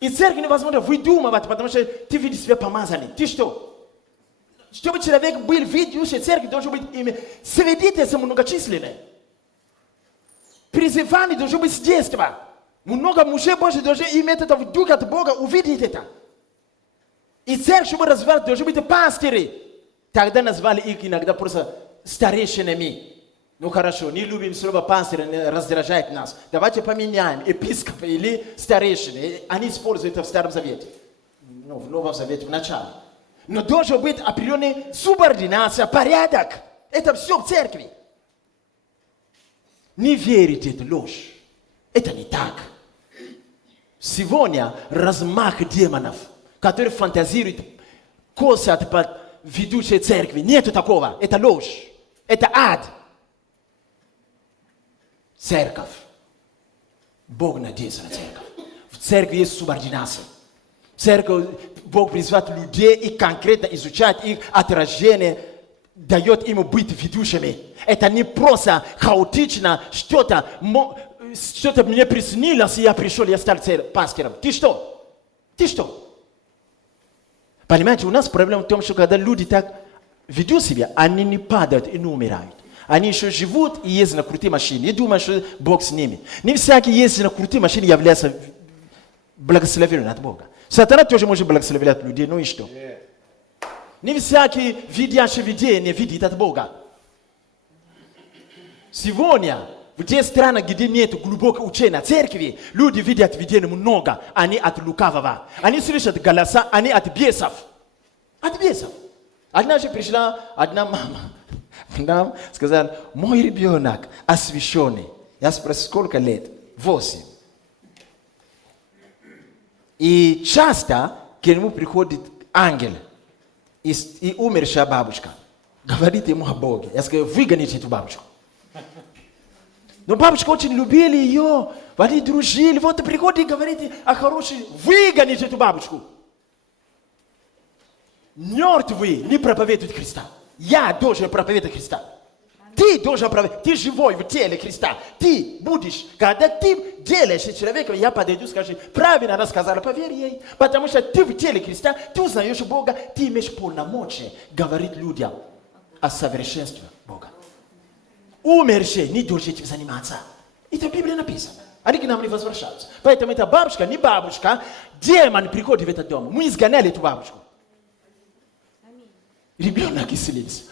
И церковь невозможно выдумывать, потому что ты видишь себя помазанным. Ты что? Чтобы человек был видящий, церковь должен быть имя свидетельство многочисленное. Призывание должно быть с детства. Много мужей Божьих должны иметь это в духе от Бога, увидеть это. И церковь, чтобы развивать, должны быть пастыри. Тогда назвали их иногда просто старейшинами. Ну хорошо, не любим слово пастырь, раздражает нас. Давайте поменяем епископа или старейшины. Они используют это в Старом Завете. Ну, в Новом Завете, в начале. Но должен быть определенная субординация, порядок. Это все в церкви. Не верите, это ложь. Это не так. Сегодня размах демонов, которые фантазируют, косят под ведущей церкви. Нету такого. Это ложь. Это ад. Церковь. Бог надеется на церковь. В церкви есть субординация. Церковь, Бог призывает людей и конкретно изучать их отражение, дает им быть ведущими. Это не просто хаотично, что-то мне приснилось, и я пришел, я стал пастором. Ты что? Понимаете, у нас проблема в том, что когда люди так ведут себя, они не падают и не умирают. Они еще живут и ездят на крутые машины. И думают, что Бог с ними. Не всякий ездит на крутые машины является благословенным от Бога. Сатана тоже может благословлять людей, ну и что? Не всякий видящий видение видит от Бога. Сегодня, в те страны, где нет глубокого учения церкви, люди видят видение много, они от лукавого. Они слышат голоса, они от бесов. От бесов. Однажды пришла одна мама к нам, сказала, мой ребенок освященный. Я спросил, сколько лет? 8. И часто к нему приходит ангел и умершая бабушка. Говорит ему о Боге. Я сказал, выгоните эту бабушку. Но бабушка очень любили ее, они дружили. Вот приходит и говорит о хорошей, выгоните эту бабушку. Мертвые не проповедуют Христа. Я должен проповедовать Христа. Ты должен проповедовать. Ты живой в теле Христа. Ты будешь, когда ты делаешь человека, я подойду и скажу, правильно она сказала, поверь ей. Потому что ты в теле Христа, ты узнаешь Бога, ты имеешь полномочия говорить людям о совершенстве Бога. Умершие не должны этим заниматься. Это в Библии написано. Они к нам не возвращаются. Поэтому эта бабушка, не бабушка, демон приходит в этот дом. Мы изгоняли эту бабушку. Ребенок исцелился.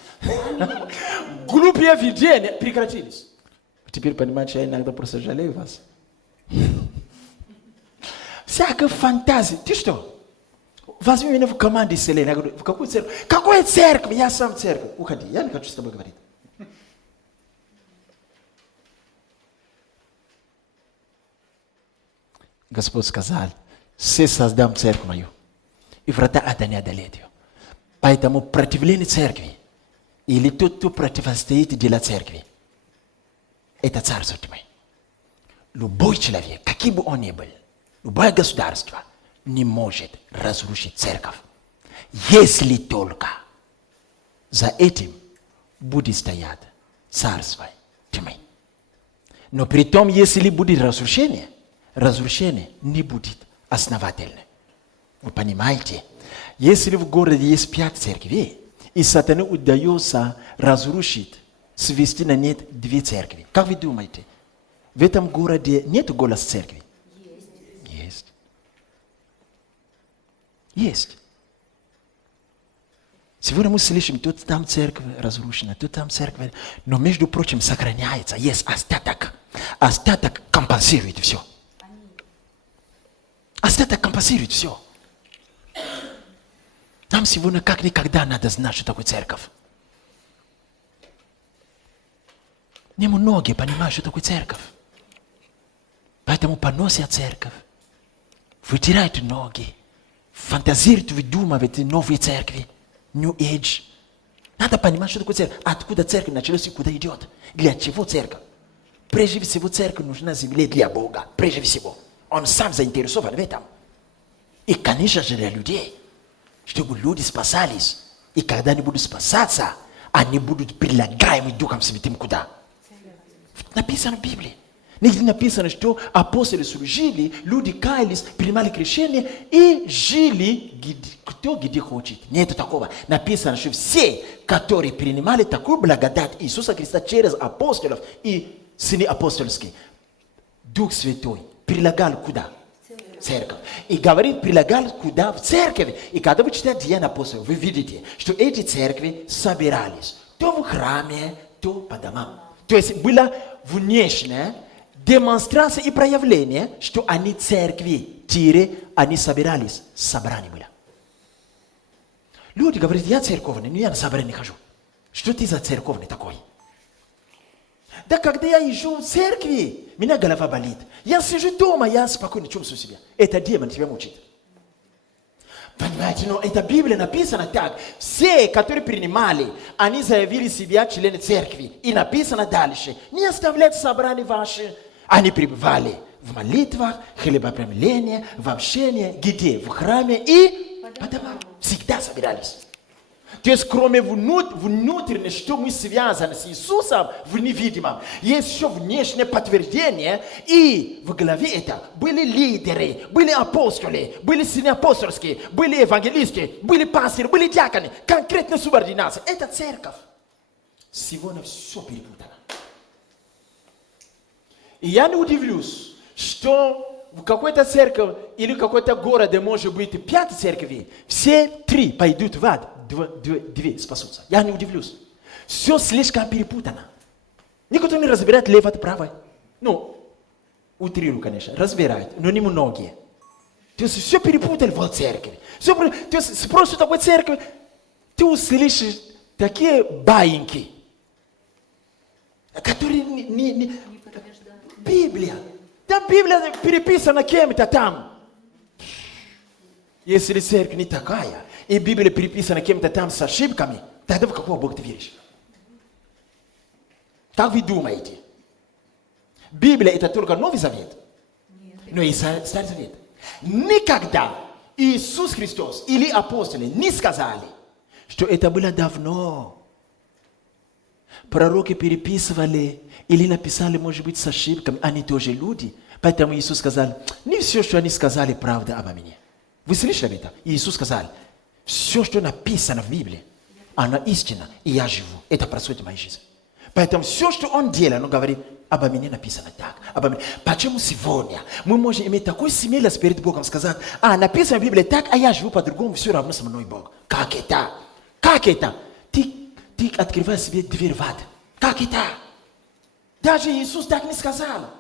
Глупые видения прекратились. Теперь понимаете, я иногда просто жалею вас. Всякая фантазия. Ты что? Возьми меня в команду исцеления. Я говорю, в какую церковь? Какую церковь? Я сам церковь. Уходи, я не хочу с тобой говорить. Господь сказал, все создам церковь мою, и врата ада не одолеют ее. Поэтому противление церкви Или тот, кто противостоит делу церкви. Это царство тьмы. Любой человек, каким бы он ни был, любое государство не может разрушить церковь, если только за этим будет стоять царство тьмы. Но при том, если будет разрушение не будет основательным. Вы понимаете? Если в городе есть 5 церквей, и сатане удается разрушить, свести на нет 2 церкви, как вы думаете, в этом городе нет голоса церкви? Есть. Сегодня мы слышим, тут там церковь разрушена, тут там церковь, но между прочим сохраняется, есть остаток. Остаток компенсирует все. Остаток компенсирует все. Нам сегодня как никогда надо знать, что такое церковь. Немногие понимают, что такое церковь. Поэтому поносят церковь, вытирают ноги, фантазируют, выдумывают новые церкви, New Age. Надо понимать, что такое церковь, откуда церковь началась и куда идет. Для чего церковь? Прежде всего, церковь нужна земле для Бога. Прежде всего. Он сам заинтересован в этом. И, конечно же, для людей. Чтобы люди спасались. И когда они будут спасаться, они будут прилагаемы Духом Святым куда? Написано в Библии. Нигде написано, что апостолы служили, люди каялись, принимали крещение и жили кто где хочет. Нет такого. Написано, что все, которые принимали такую благодать Иисуса Христа через апостолов и сыны апостольские, Дух Святой прилагал куда? Церковь. И говорит, прилагал куда? В церковь. И когда вы читаете Деяния апостолов, вы видите, что эти церкви собирались то в храме, то по домам. То есть была внешняя демонстрация и проявление, что они церкви, они собирались, собрание было. Люди говорят, я церковный, но я на собрание не хожу. Что ты за церковный такой? Да когда я езжу в церкви, меня голова болит. Я сижу дома, я спокойно чувствую себя. Это демон тебя мучит. Понимаете, но это Библия написано так. Все, которые принимали, они заявили себя члены церкви. И написано дальше. Не оставляйте собрания ваши. Они пребывали в молитвах, хлебопреломлении, в общении, где? В храме и по домам. Всегда собирались. То есть, кроме внутреннего, что мы связаны с Иисусом в невидимом, есть еще внешнее подтверждение. И в голове это были лидеры, были апостолы, были сыны апостольские, были евангелисты, были пастыри, были диаконы. Конкретная субординация. Это церковь. Сегодня все перепутано. И я не удивлюсь, что в какой-то церкви или в какой-то городе может быть 5 церквей, все 3 пойдут в ад, 2 спасутся. Я не удивлюсь. Все слишком перепутано. Никто не разбирает лево от правой. Ну, утрирую, конечно, разбирают, но не многие. То есть все перепутали в церкви. То есть спросишь такой церкви, ты услышишь такие баиньки, которые не Библия. Да, Библия переписана кем-то там. Если церковь не такая, и Библия переписана кем-то там с ошибками, тогда в какого Бога ты веришь? Как вы думаете? Библия это только Новый Завет? Но и Старый Завет. Никогда Иисус Христос или апостолы не сказали, что это было давно. Пророки переписывали или написали, может быть, с ошибками. Они тоже люди. Поэтому Иисус сказал, не все, что они сказали, правда обо мне. Вы слышали это? Иисус сказал, все, что написано в Библии, оно истина, и я живу. Это происходит в моей жизни. Поэтому все, что Он делает, Он говорит, обо мне написано так. Обо мне. Почему сегодня мы можем иметь такую смелость перед Богом, сказать, написано в Библии так, а я живу по-другому, все равно со мной Бог. Как это? Как это? Ты открываешь себе дверь в ад. Как это? Даже Иисус так не сказал.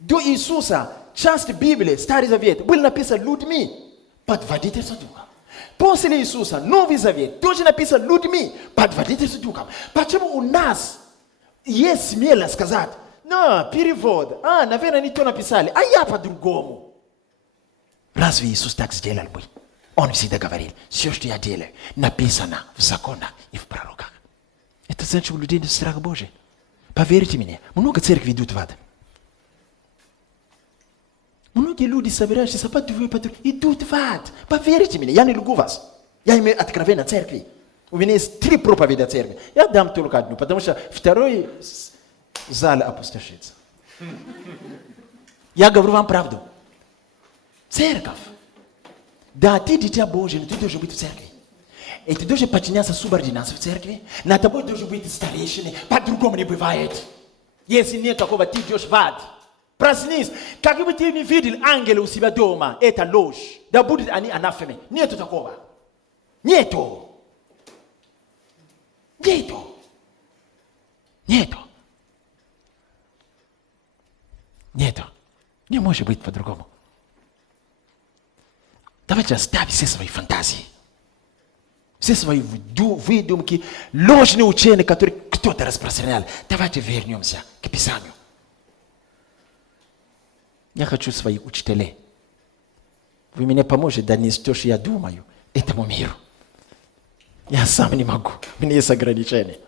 До Иисуса часть Библии, Старый Завет, был написан людьми под водительством Духа. После Иисуса Новый Завет тоже написан людьми под водительством Духа. Почему у нас есть смелость сказать, перевод, наверное, не то написали, а я по-другому. Разве Иисус так сделал бы? Он всегда говорил, все, что я делаю, написано в законах и в пророках. Это значит, у людей нет страха Божий. Поверьте мне, много церкви идут в ад. Многие люди, собирающиеся по идут в ад. Поверьте мне, я не лгу вас. Я имею откровение церкви. У меня есть 3 проповеди церкви. Я дам только одну, потому что второй зал опустошится. Я говорю вам правду. Церковь. Да, ты дитя Божие, но ты должен быть в церкви. И ты должен подчиняться субординации в церкви. На тобой должен быть старейшины. По-другому не бывает. Если нет такого, ты идешь в ад. Проснись. Как бы ты не видел ангела у себя дома, это ложь. Да будут они анафемы. Нету такого. Нету. Нету. Нету. Нету. Не может быть по-другому. Давайте оставим все свои фантазии. Все свои выдумки, ложные учения, которые кто-то распространял. Давайте вернемся к Писанию. Я хочу своих учителей. Вы мне поможете донести то, что я думаю, этому миру. Я сам не могу. У меня есть ограничения.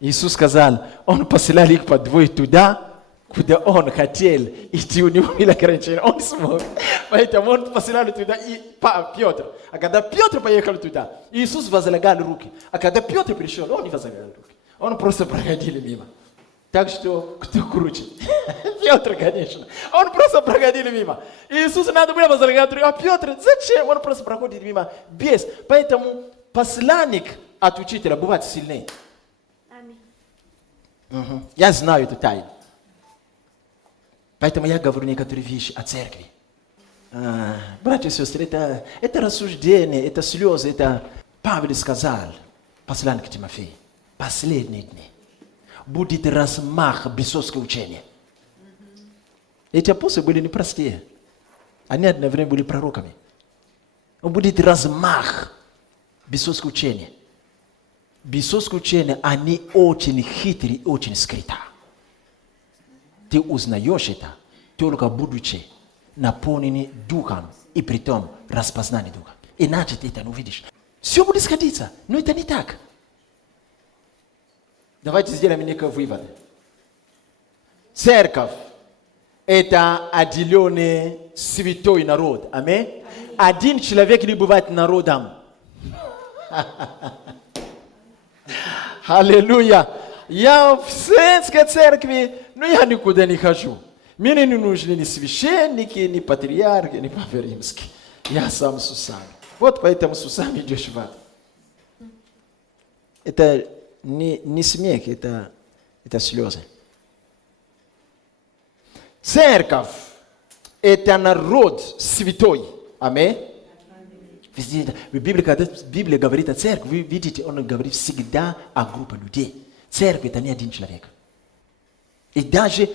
Иисус сказал, Он посылал их по двое туда, куда Он хотел идти, у него были ограничения. Он смог. Поэтому Он посылал туда и Петр. А когда Петр поехал туда, Иисус возлагал руки. А когда Петр пришел, Он не возлагал руки. Он просто проходил мимо. Так что, кто круче? Петр, конечно. Он просто проходил мимо. Иисусу надо было возлагать руки. А Петр, зачем? Он просто проходит мимо без. Поэтому посланник от учителя бывает сильнее. Я знаю эту тайну. Поэтому я говорю некоторые вещи о церкви. Братья и сестры, это рассуждение, это слезы, это Павел сказал, посланник Тимофею, последние дни будет размах бесовского учения. Эти апостолы были непростые. Они одно время были пророками. Будет размах бесовского учения. Бесовское учение, они очень хитрые, очень скрыто. Ты узнаешь это, только будучи наполненный духом и притом распознанный духом. Иначе ты это не увидишь. Все будет сходиться, но это не так. Давайте сделаем некие выводы. Церковь – это отделенный святой народ. Аминь. Один человек не бывает народом. Аллилуйя. Я в светской церкви, но я никуда не хожу. Мне не нужны ни священники, ни патриархи, ни папы римские. Я сам с усами. Вот поэтому с усами идешь в ад. Это не смех, это слезы. Церковь – это народ святой. Аминь. Везде, когда Библия говорит о церкви, вы видите, он говорит всегда о группе людей. Церковь – это не один человек. И даже,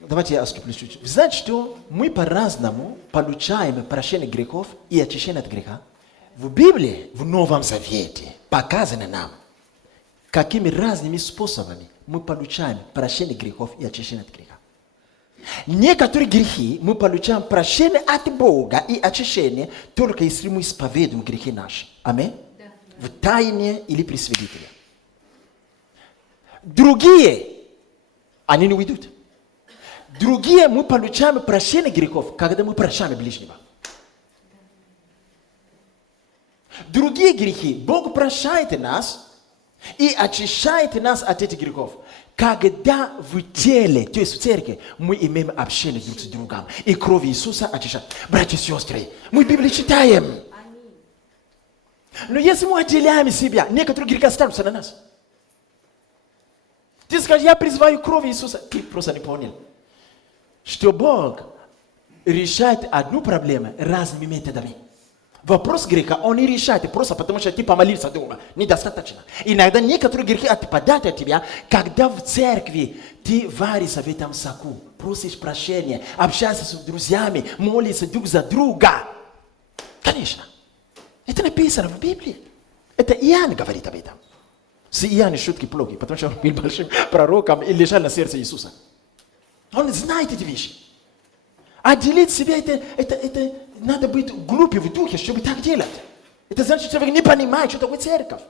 давайте я отступлю чуть-чуть. Вы знаете, что мы по-разному получаем прощение грехов и очищение от греха? В Библии, в Новом Завете, показано нам, какими разными способами мы получаем прощение грехов и очищение от греха. Некоторые грехи мы получаем прощение от Бога и очищение, только если мы исповедуем грехи наши. Аминь? Да. В тайне или при свидетеле. Другие, они не уйдут. Другие мы получаем прощение грехов, когда мы прощаем ближнего. Другие грехи Бог прощает нас и очищает нас от этих грехов. Когда в теле, то есть в церкви, мы имеем общение друг с другом. И кровь Иисуса очищает. Братья и сестры, мы Библию читаем. Но если мы отделяем себя, некоторые грехи останутся на нас. Ты скажешь, я призываю кровь Иисуса. Ты просто не понял. Что Бог решает одну проблему разными методами. Вопрос греха он не решает просто потому, что ты помолился дома. Недостаточно. Иногда некоторые грехи отпадают от тебя, когда в церкви ты варишься в этом соку, просишь прощения, общаешься с друзьями, молишься друг за друга. Конечно. Это написано в Библии. Это Иоанн говорит об этом. С Иоанном шутки плохи, потому что он был большим пророком и лежал на сердце Иисуса. Он знает эти вещи. Отделить себя, это надо быть в глупе в духе, чтобы так делать. Это значит, что человек не понимает, что такое церковь.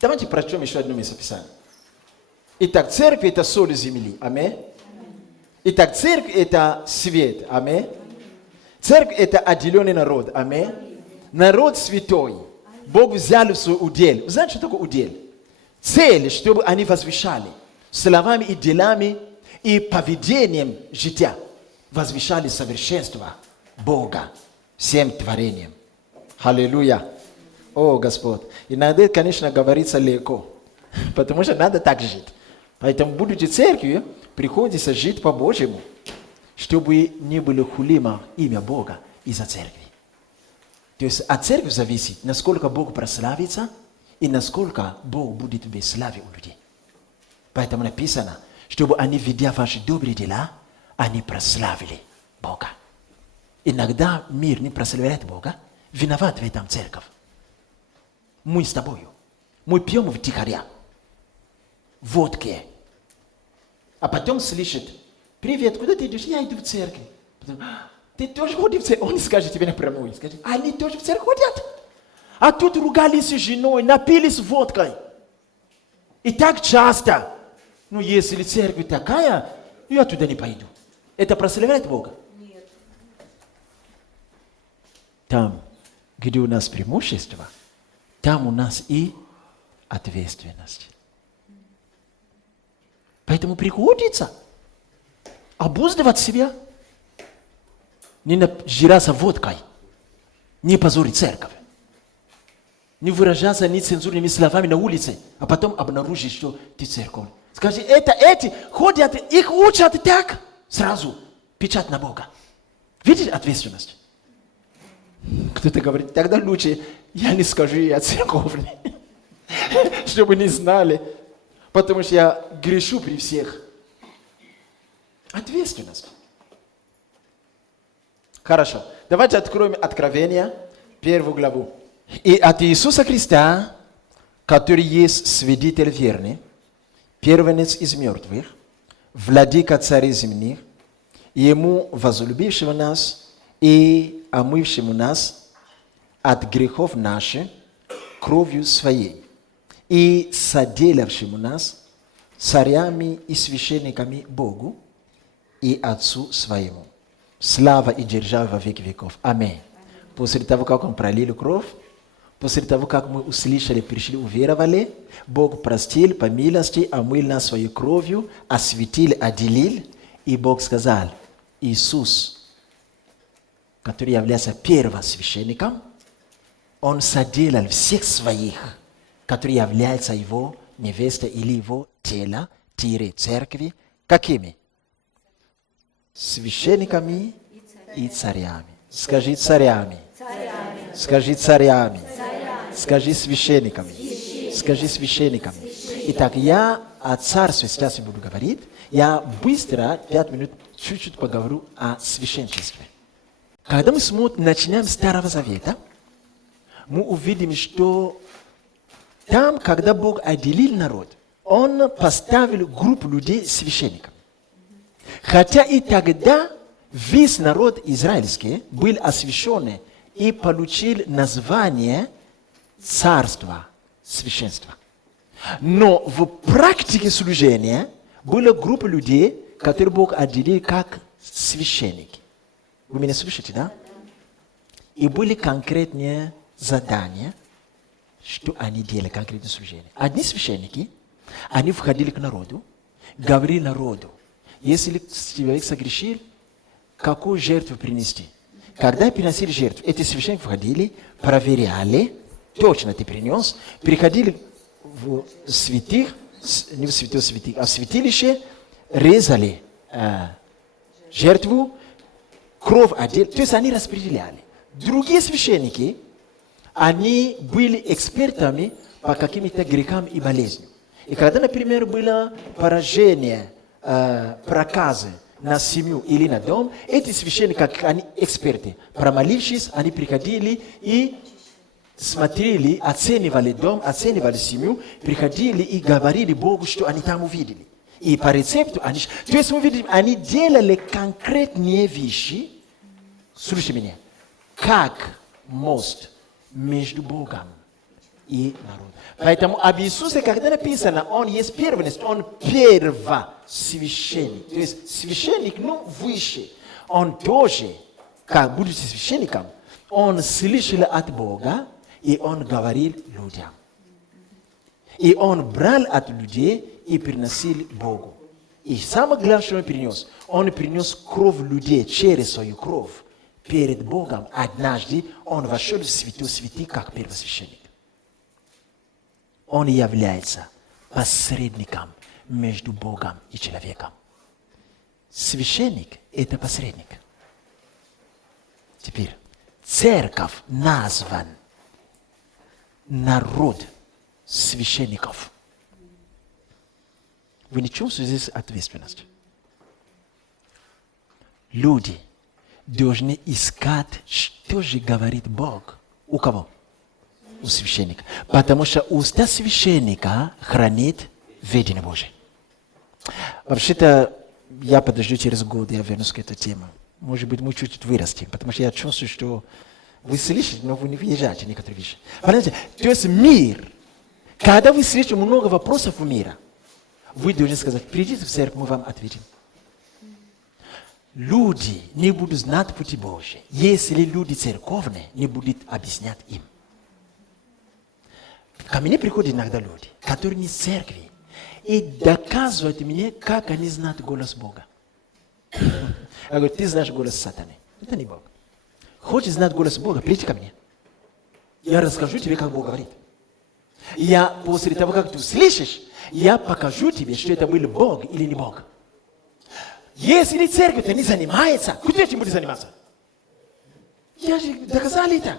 Давайте прочтем еще одно местописание. Итак, церковь – это соль земли. Аминь. Итак, церковь – это свет. Аминь. Церковь – это отделенный народ. Аминь. Народ святой. Бог взял в свой удел. Знаете, что такое удел? Цель, чтобы они возвещали словами и делами и поведением жития. Возвещали совершенство Бога всем творением. Аллилуйя. О, Господь. Иногда, конечно, говорится легко. Потому что надо так жить. Поэтому, будучи церковью, приходится жить по-божьему, чтобы не было хулимо имя Бога из-за церкви. То есть от церкви зависит, насколько Бог прославится и насколько Бог будет в славе у людей. Поэтому написано, чтобы они, видя ваши добрые дела, они прославили Бога. Иногда мир не прославляет Бога, виноват в этом церковь. Мы с тобою. Мы пьем втихаря. Водки. А потом слышит: привет, куда ты идешь? Я иду в церковь. Потом: ты тоже ходишь в церковь? Он не скажет тебе напрямую. Скажет: они тоже в церковь ходят. А тут ругались с женой, напились водкой. И так часто. Ну, если церковь такая, я туда не пойду. Это прославляет Бога? Нет. Там, где у нас преимущество, там у нас и ответственность. Поэтому приходится обуздывать себя. Не нажираться водкой, не позорить церковь, не выражаться нецензурными словами на улице, а потом обнаружить, что ты церковь. Скажи, эти ходят, их учат так, сразу печать на Бога. Видите ответственность? Кто-то говорит: тогда лучше я не скажу, я церковный, чтобы не знали, потому что я грешу при всех. Ответственность. Хорошо. Давайте откроем Откровение, 1 главу. И от Иисуса Христа, который есть свидетель верный, первенец из мертвых, владыка царей земных, Ему, возлюбившего нас и омывшему нас от грехов наших кровью Своей, и соделавшему нас царями и священниками Богу и Отцу Своему. Слава и держава во веки веков. Аминь. После того, как Он пролил кровь, после того, как мы услышали, пришли, уверовали, Бог простил, по милости, омыл нас своей кровью, осветил, отделил, и Бог сказал: Иисус, который является первосвященником, Он соделал всех своих, которые являются Его невестой или Его тело, церкви, какими? Священниками и царями. Скажи царями. Скажи царями. Скажи священниками. Скажи священниками. Итак, я о царстве сейчас не буду говорить. Я быстро, 5 минут, чуть-чуть поговорю о священничестве. Когда мы начинаем с Старого Завета, мы увидим, что там, когда Бог отделил народ, Он поставил группу людей священниками. Хотя и тогда весь народ израильский был освящен и получил название царства, священства. Но в практике служения была группа людей, которые Бог отделил как священники. Вы меня слышите, да? И были конкретные задания, что они делали, конкретное служение. Одни священники, они входили к народу, говорили народу: если человек согрешил, какую жертву принести? Когда приносили жертву, эти священники входили, проверяли, точно ты принес, приходили в святых, не в святых святых, а в святилище, резали жертву, кровь отдельно, то есть они распределяли. Другие священники, они были экспертами по каким-то грехам и болезням. И когда, например, было поражение, проказы на семью или на дом, эти священники, как они эксперты, промолившись, они приходили и смотрели, оценивали дом, оценивали семью, приходили и говорили Богу, что они там увидели. И по рецепту они... То есть мы видим, они делали конкретные вещи, Слушай меня. Как мост между Богом и народом. Поэтому об Иисусе, когда написано, Он есть первенец, Он первосвященник. То есть священник, выше. Он тоже, как будучи священником, он слышал от Бога, и он говорил людям. И он брал от людей и приносил Богу. И самое главное, что он принес кровь людей через свою кровь. Перед Богом однажды он вошел в святую святых как первосвященник. Он является посредником между Богом и человеком. Священник – это посредник. Теперь, церковь назван народ священников. Вы не чувствуете здесь ответственность? Люди должны искать, что же говорит Бог. У кого? У священника. Потому что уста священника хранит ведение Божие. Вообще-то, я подожду через год, я вернусь к этой теме. Может быть, мы чуть-чуть вырастем, потому что я чувствую, что вы слышите, но вы не въезжаете некоторые вещи. Понимаете? То есть мир, когда вы слышите много вопросов у мира, вы должны сказать, придите в церковь, мы вам ответим. Люди не будут знать пути Божьи, если люди церковные не будут объяснять им. Ко мне приходят иногда люди, которые не из церкви, и доказывают мне, как они знают голос Бога. Я говорю, ты знаешь голос сатаны. Это не Бог. Хочешь знать голос Бога, приди ко мне. Я расскажу тебе, как Бог говорит. Я после того, как ты услышишь, я покажу тебе, что это был Бог или не Бог. Если церковь-то не занимается, куда этим будет заниматься? Я же доказал это.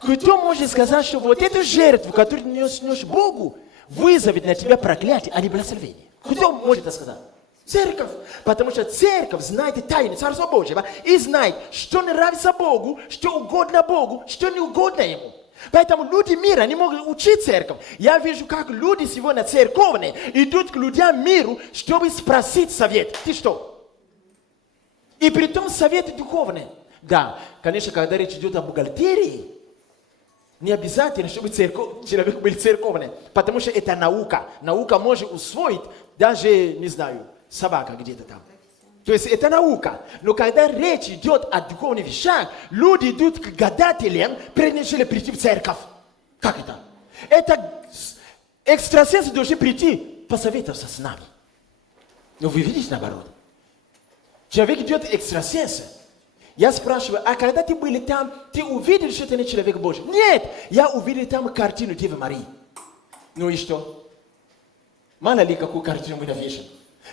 Кто может сказать, что вот эту жертву, которую ты несешь Богу, вызовет на тебя проклятие, а не благословение? Кто может это сказать? Церковь. Потому что церковь знает тайны Царства Божьего и знает, что нравится Богу, что угодно Богу, что не угодно Ему. Поэтому люди мира не могут учить церковь. Я вижу, как люди сегодня церковные идут к людям миру, чтобы спросить совет. Ты что? И при том советы духовные. Да, конечно, когда речь идет о бухгалтерии, не обязательно, чтобы человек был церковный, потому что это наука. Наука может усвоить даже, не знаю, собака где-то там. То есть это наука. Но когда речь идет о духовных вещах, люди идут к гадателям, прежде чем прийти в церковь. Как это? Это экстрасенсы должны прийти посоветоваться с нами. Но вы видите наоборот. Человек идет к экстрасенсу. Я спрашиваю, а когда ты были там, ты увидел, что это не человек Божий? Нет, я увидел там картину Девы Марии. Ну и что? Мало ли, какую картину мы навешали.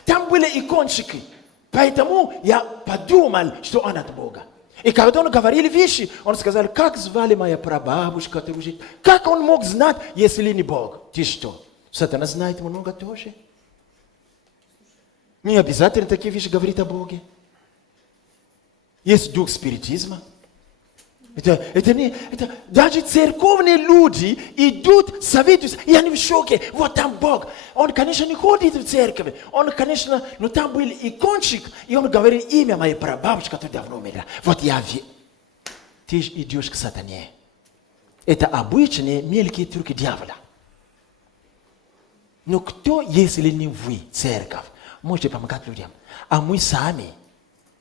Там были икончики. Поэтому я подумал, что он от Бога. И когда он говорил вещи, он сказал, как звали моя прабабушка, как он мог знать, если не Бог? Ты что? Сатана знает много тоже. Не обязательно такие вещи говорить о Боге. Есть дух спиритизма. Даже церковные люди идут, советуются, и они в шоке. Вот там Бог. Он, конечно, не ходит в церковь. Он, конечно, но там был икончик, и он говорил имя моей прабабушки, которая давно умерла. Вот я ты идешь к сатане. Это обычные мелкие трюки дьявола. Но кто, если не вы, церковь, можете помогать людям? А мы сами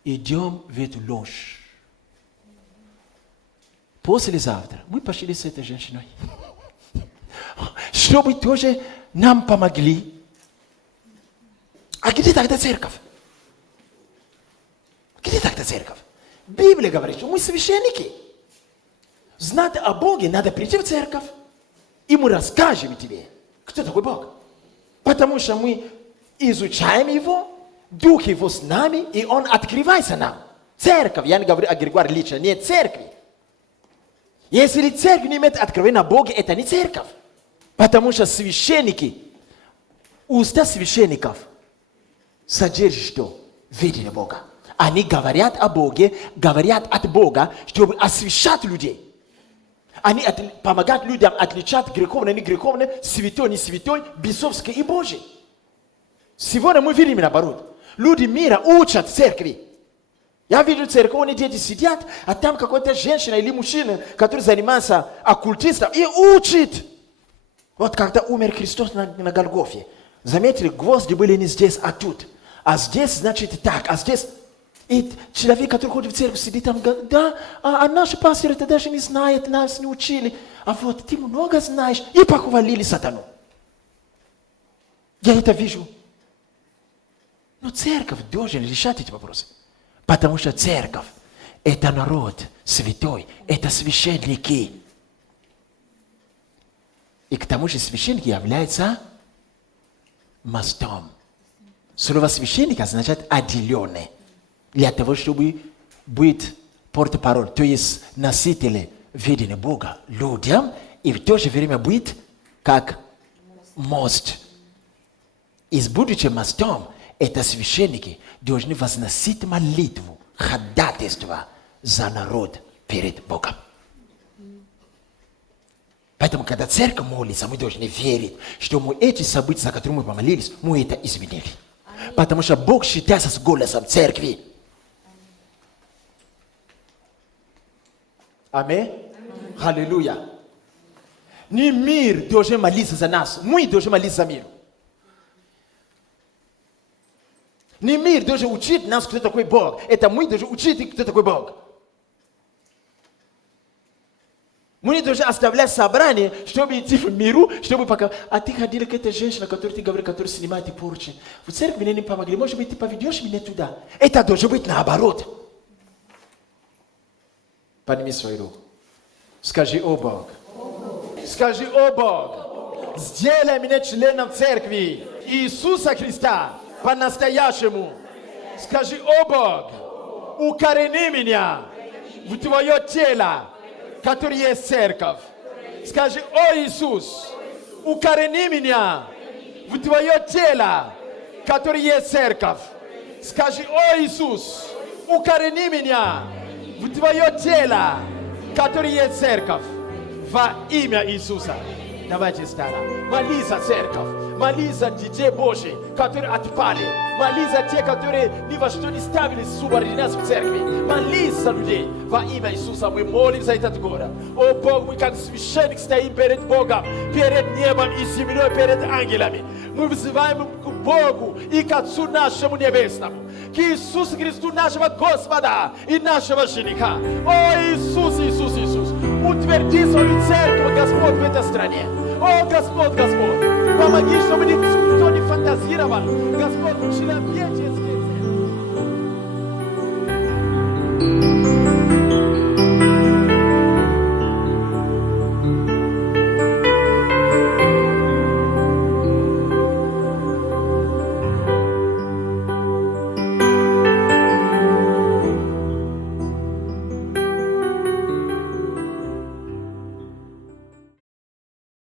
идем в эту ложь. Послезавтра мы пошли с этой женщиной, чтобы тоже нам помогли. А где тогда церковь? Где тогда церковь? Библия говорит, что мы священники. Знать о Боге, надо прийти в церковь, и мы расскажем тебе, кто такой Бог. Потому что мы изучаем Его, Дух Его с нами, и Он открывается нам. Церковь, я не говорю о Григории лично, нет церкви. Если церковь не имеет откровения о Боге, это не церковь. Потому что священники, уста священников содержат что? Видение Бога. Они говорят о Боге, говорят от Бога, чтобы освящать людей. Они помогают людям отличать греховное, не греховное, святой, не святой, бесовское и Божие. Сегодня мы видим наоборот. Люди мира учат церкви. Я вижу церковные дети сидят, а там какой-то женщина или мужчина, который занимается оккультистом и учит. Вот когда умер Христос на Голгофе, заметили, гвозди были не здесь, а тут. А здесь, значит, так, а здесь... И человек, который ходит в церковь, сидит там, говорит, да, а наши пасторы это даже не знают, нас не учили. А вот ты много знаешь. И похвалили сатану. Я это вижу. Но церковь должна решать эти вопросы. Потому что церковь – это народ святой, это священники. И к тому же священники являются мостом. Слово священник означает отделенный. Для того, чтобы быть портопароль, то есть носители видения Бога людям, и в то же время быть как мост. И будучи мостом, это священники должны возносить молитву, ходатайство за народ перед Богом. Поэтому, когда церковь молится, мы должны верить, что мы эти события, за которые мы помолились, мы это изменили. Потому что Бог считается с голосом церкви. Аминь. Аллилуйя. Не мир должен молиться за нас, мы должны молиться за мир. Не мир должен учить нас, кто такой Бог. Это мы должны учить, кто такой Бог. Мы не должны оставлять собрание, чтобы идти в миру, чтобы пока... А ты ходила к этой женщине, которой ты говоришь, которая снимает и порчи. В церкви мне не помогли. Может быть, ты поведешь меня туда. Это должно быть наоборот. Подними свою руку. Скажи, о Бог. Скажи, о Бог. Сделай меня членом церкви Иисуса Христа. По-настоящему. Скажи, о Бог, укорени меня в Твое тело, которое есть церковь. Скажи, о Иисус, укорени меня в Твое тело, которое есть церковь. Скажи, о Иисус, укорени меня в Твое тело, которое есть церковь. Во имя Иисуса. Давайте встанем. Молись за церковь. Молись за детей Божьих, которые отпали. Молись за те, которые ни во что не ставили субординацию в церкви. Молись за людей. Во имя Иисуса мы молим за этот город. О Бог, мы как священник стоим перед Богом, перед небом и землей, перед ангелами. Мы вызываем к Богу и к Отцу нашему Небесному, к Иисусу Христу нашего Господа и нашего жениха. О Иисус, Иисус, Иисус, утверди свою церковь, Господь, в этой стране. О Господь, Господь, помоги, чтобы никто не фантазировал. Господь, человеческий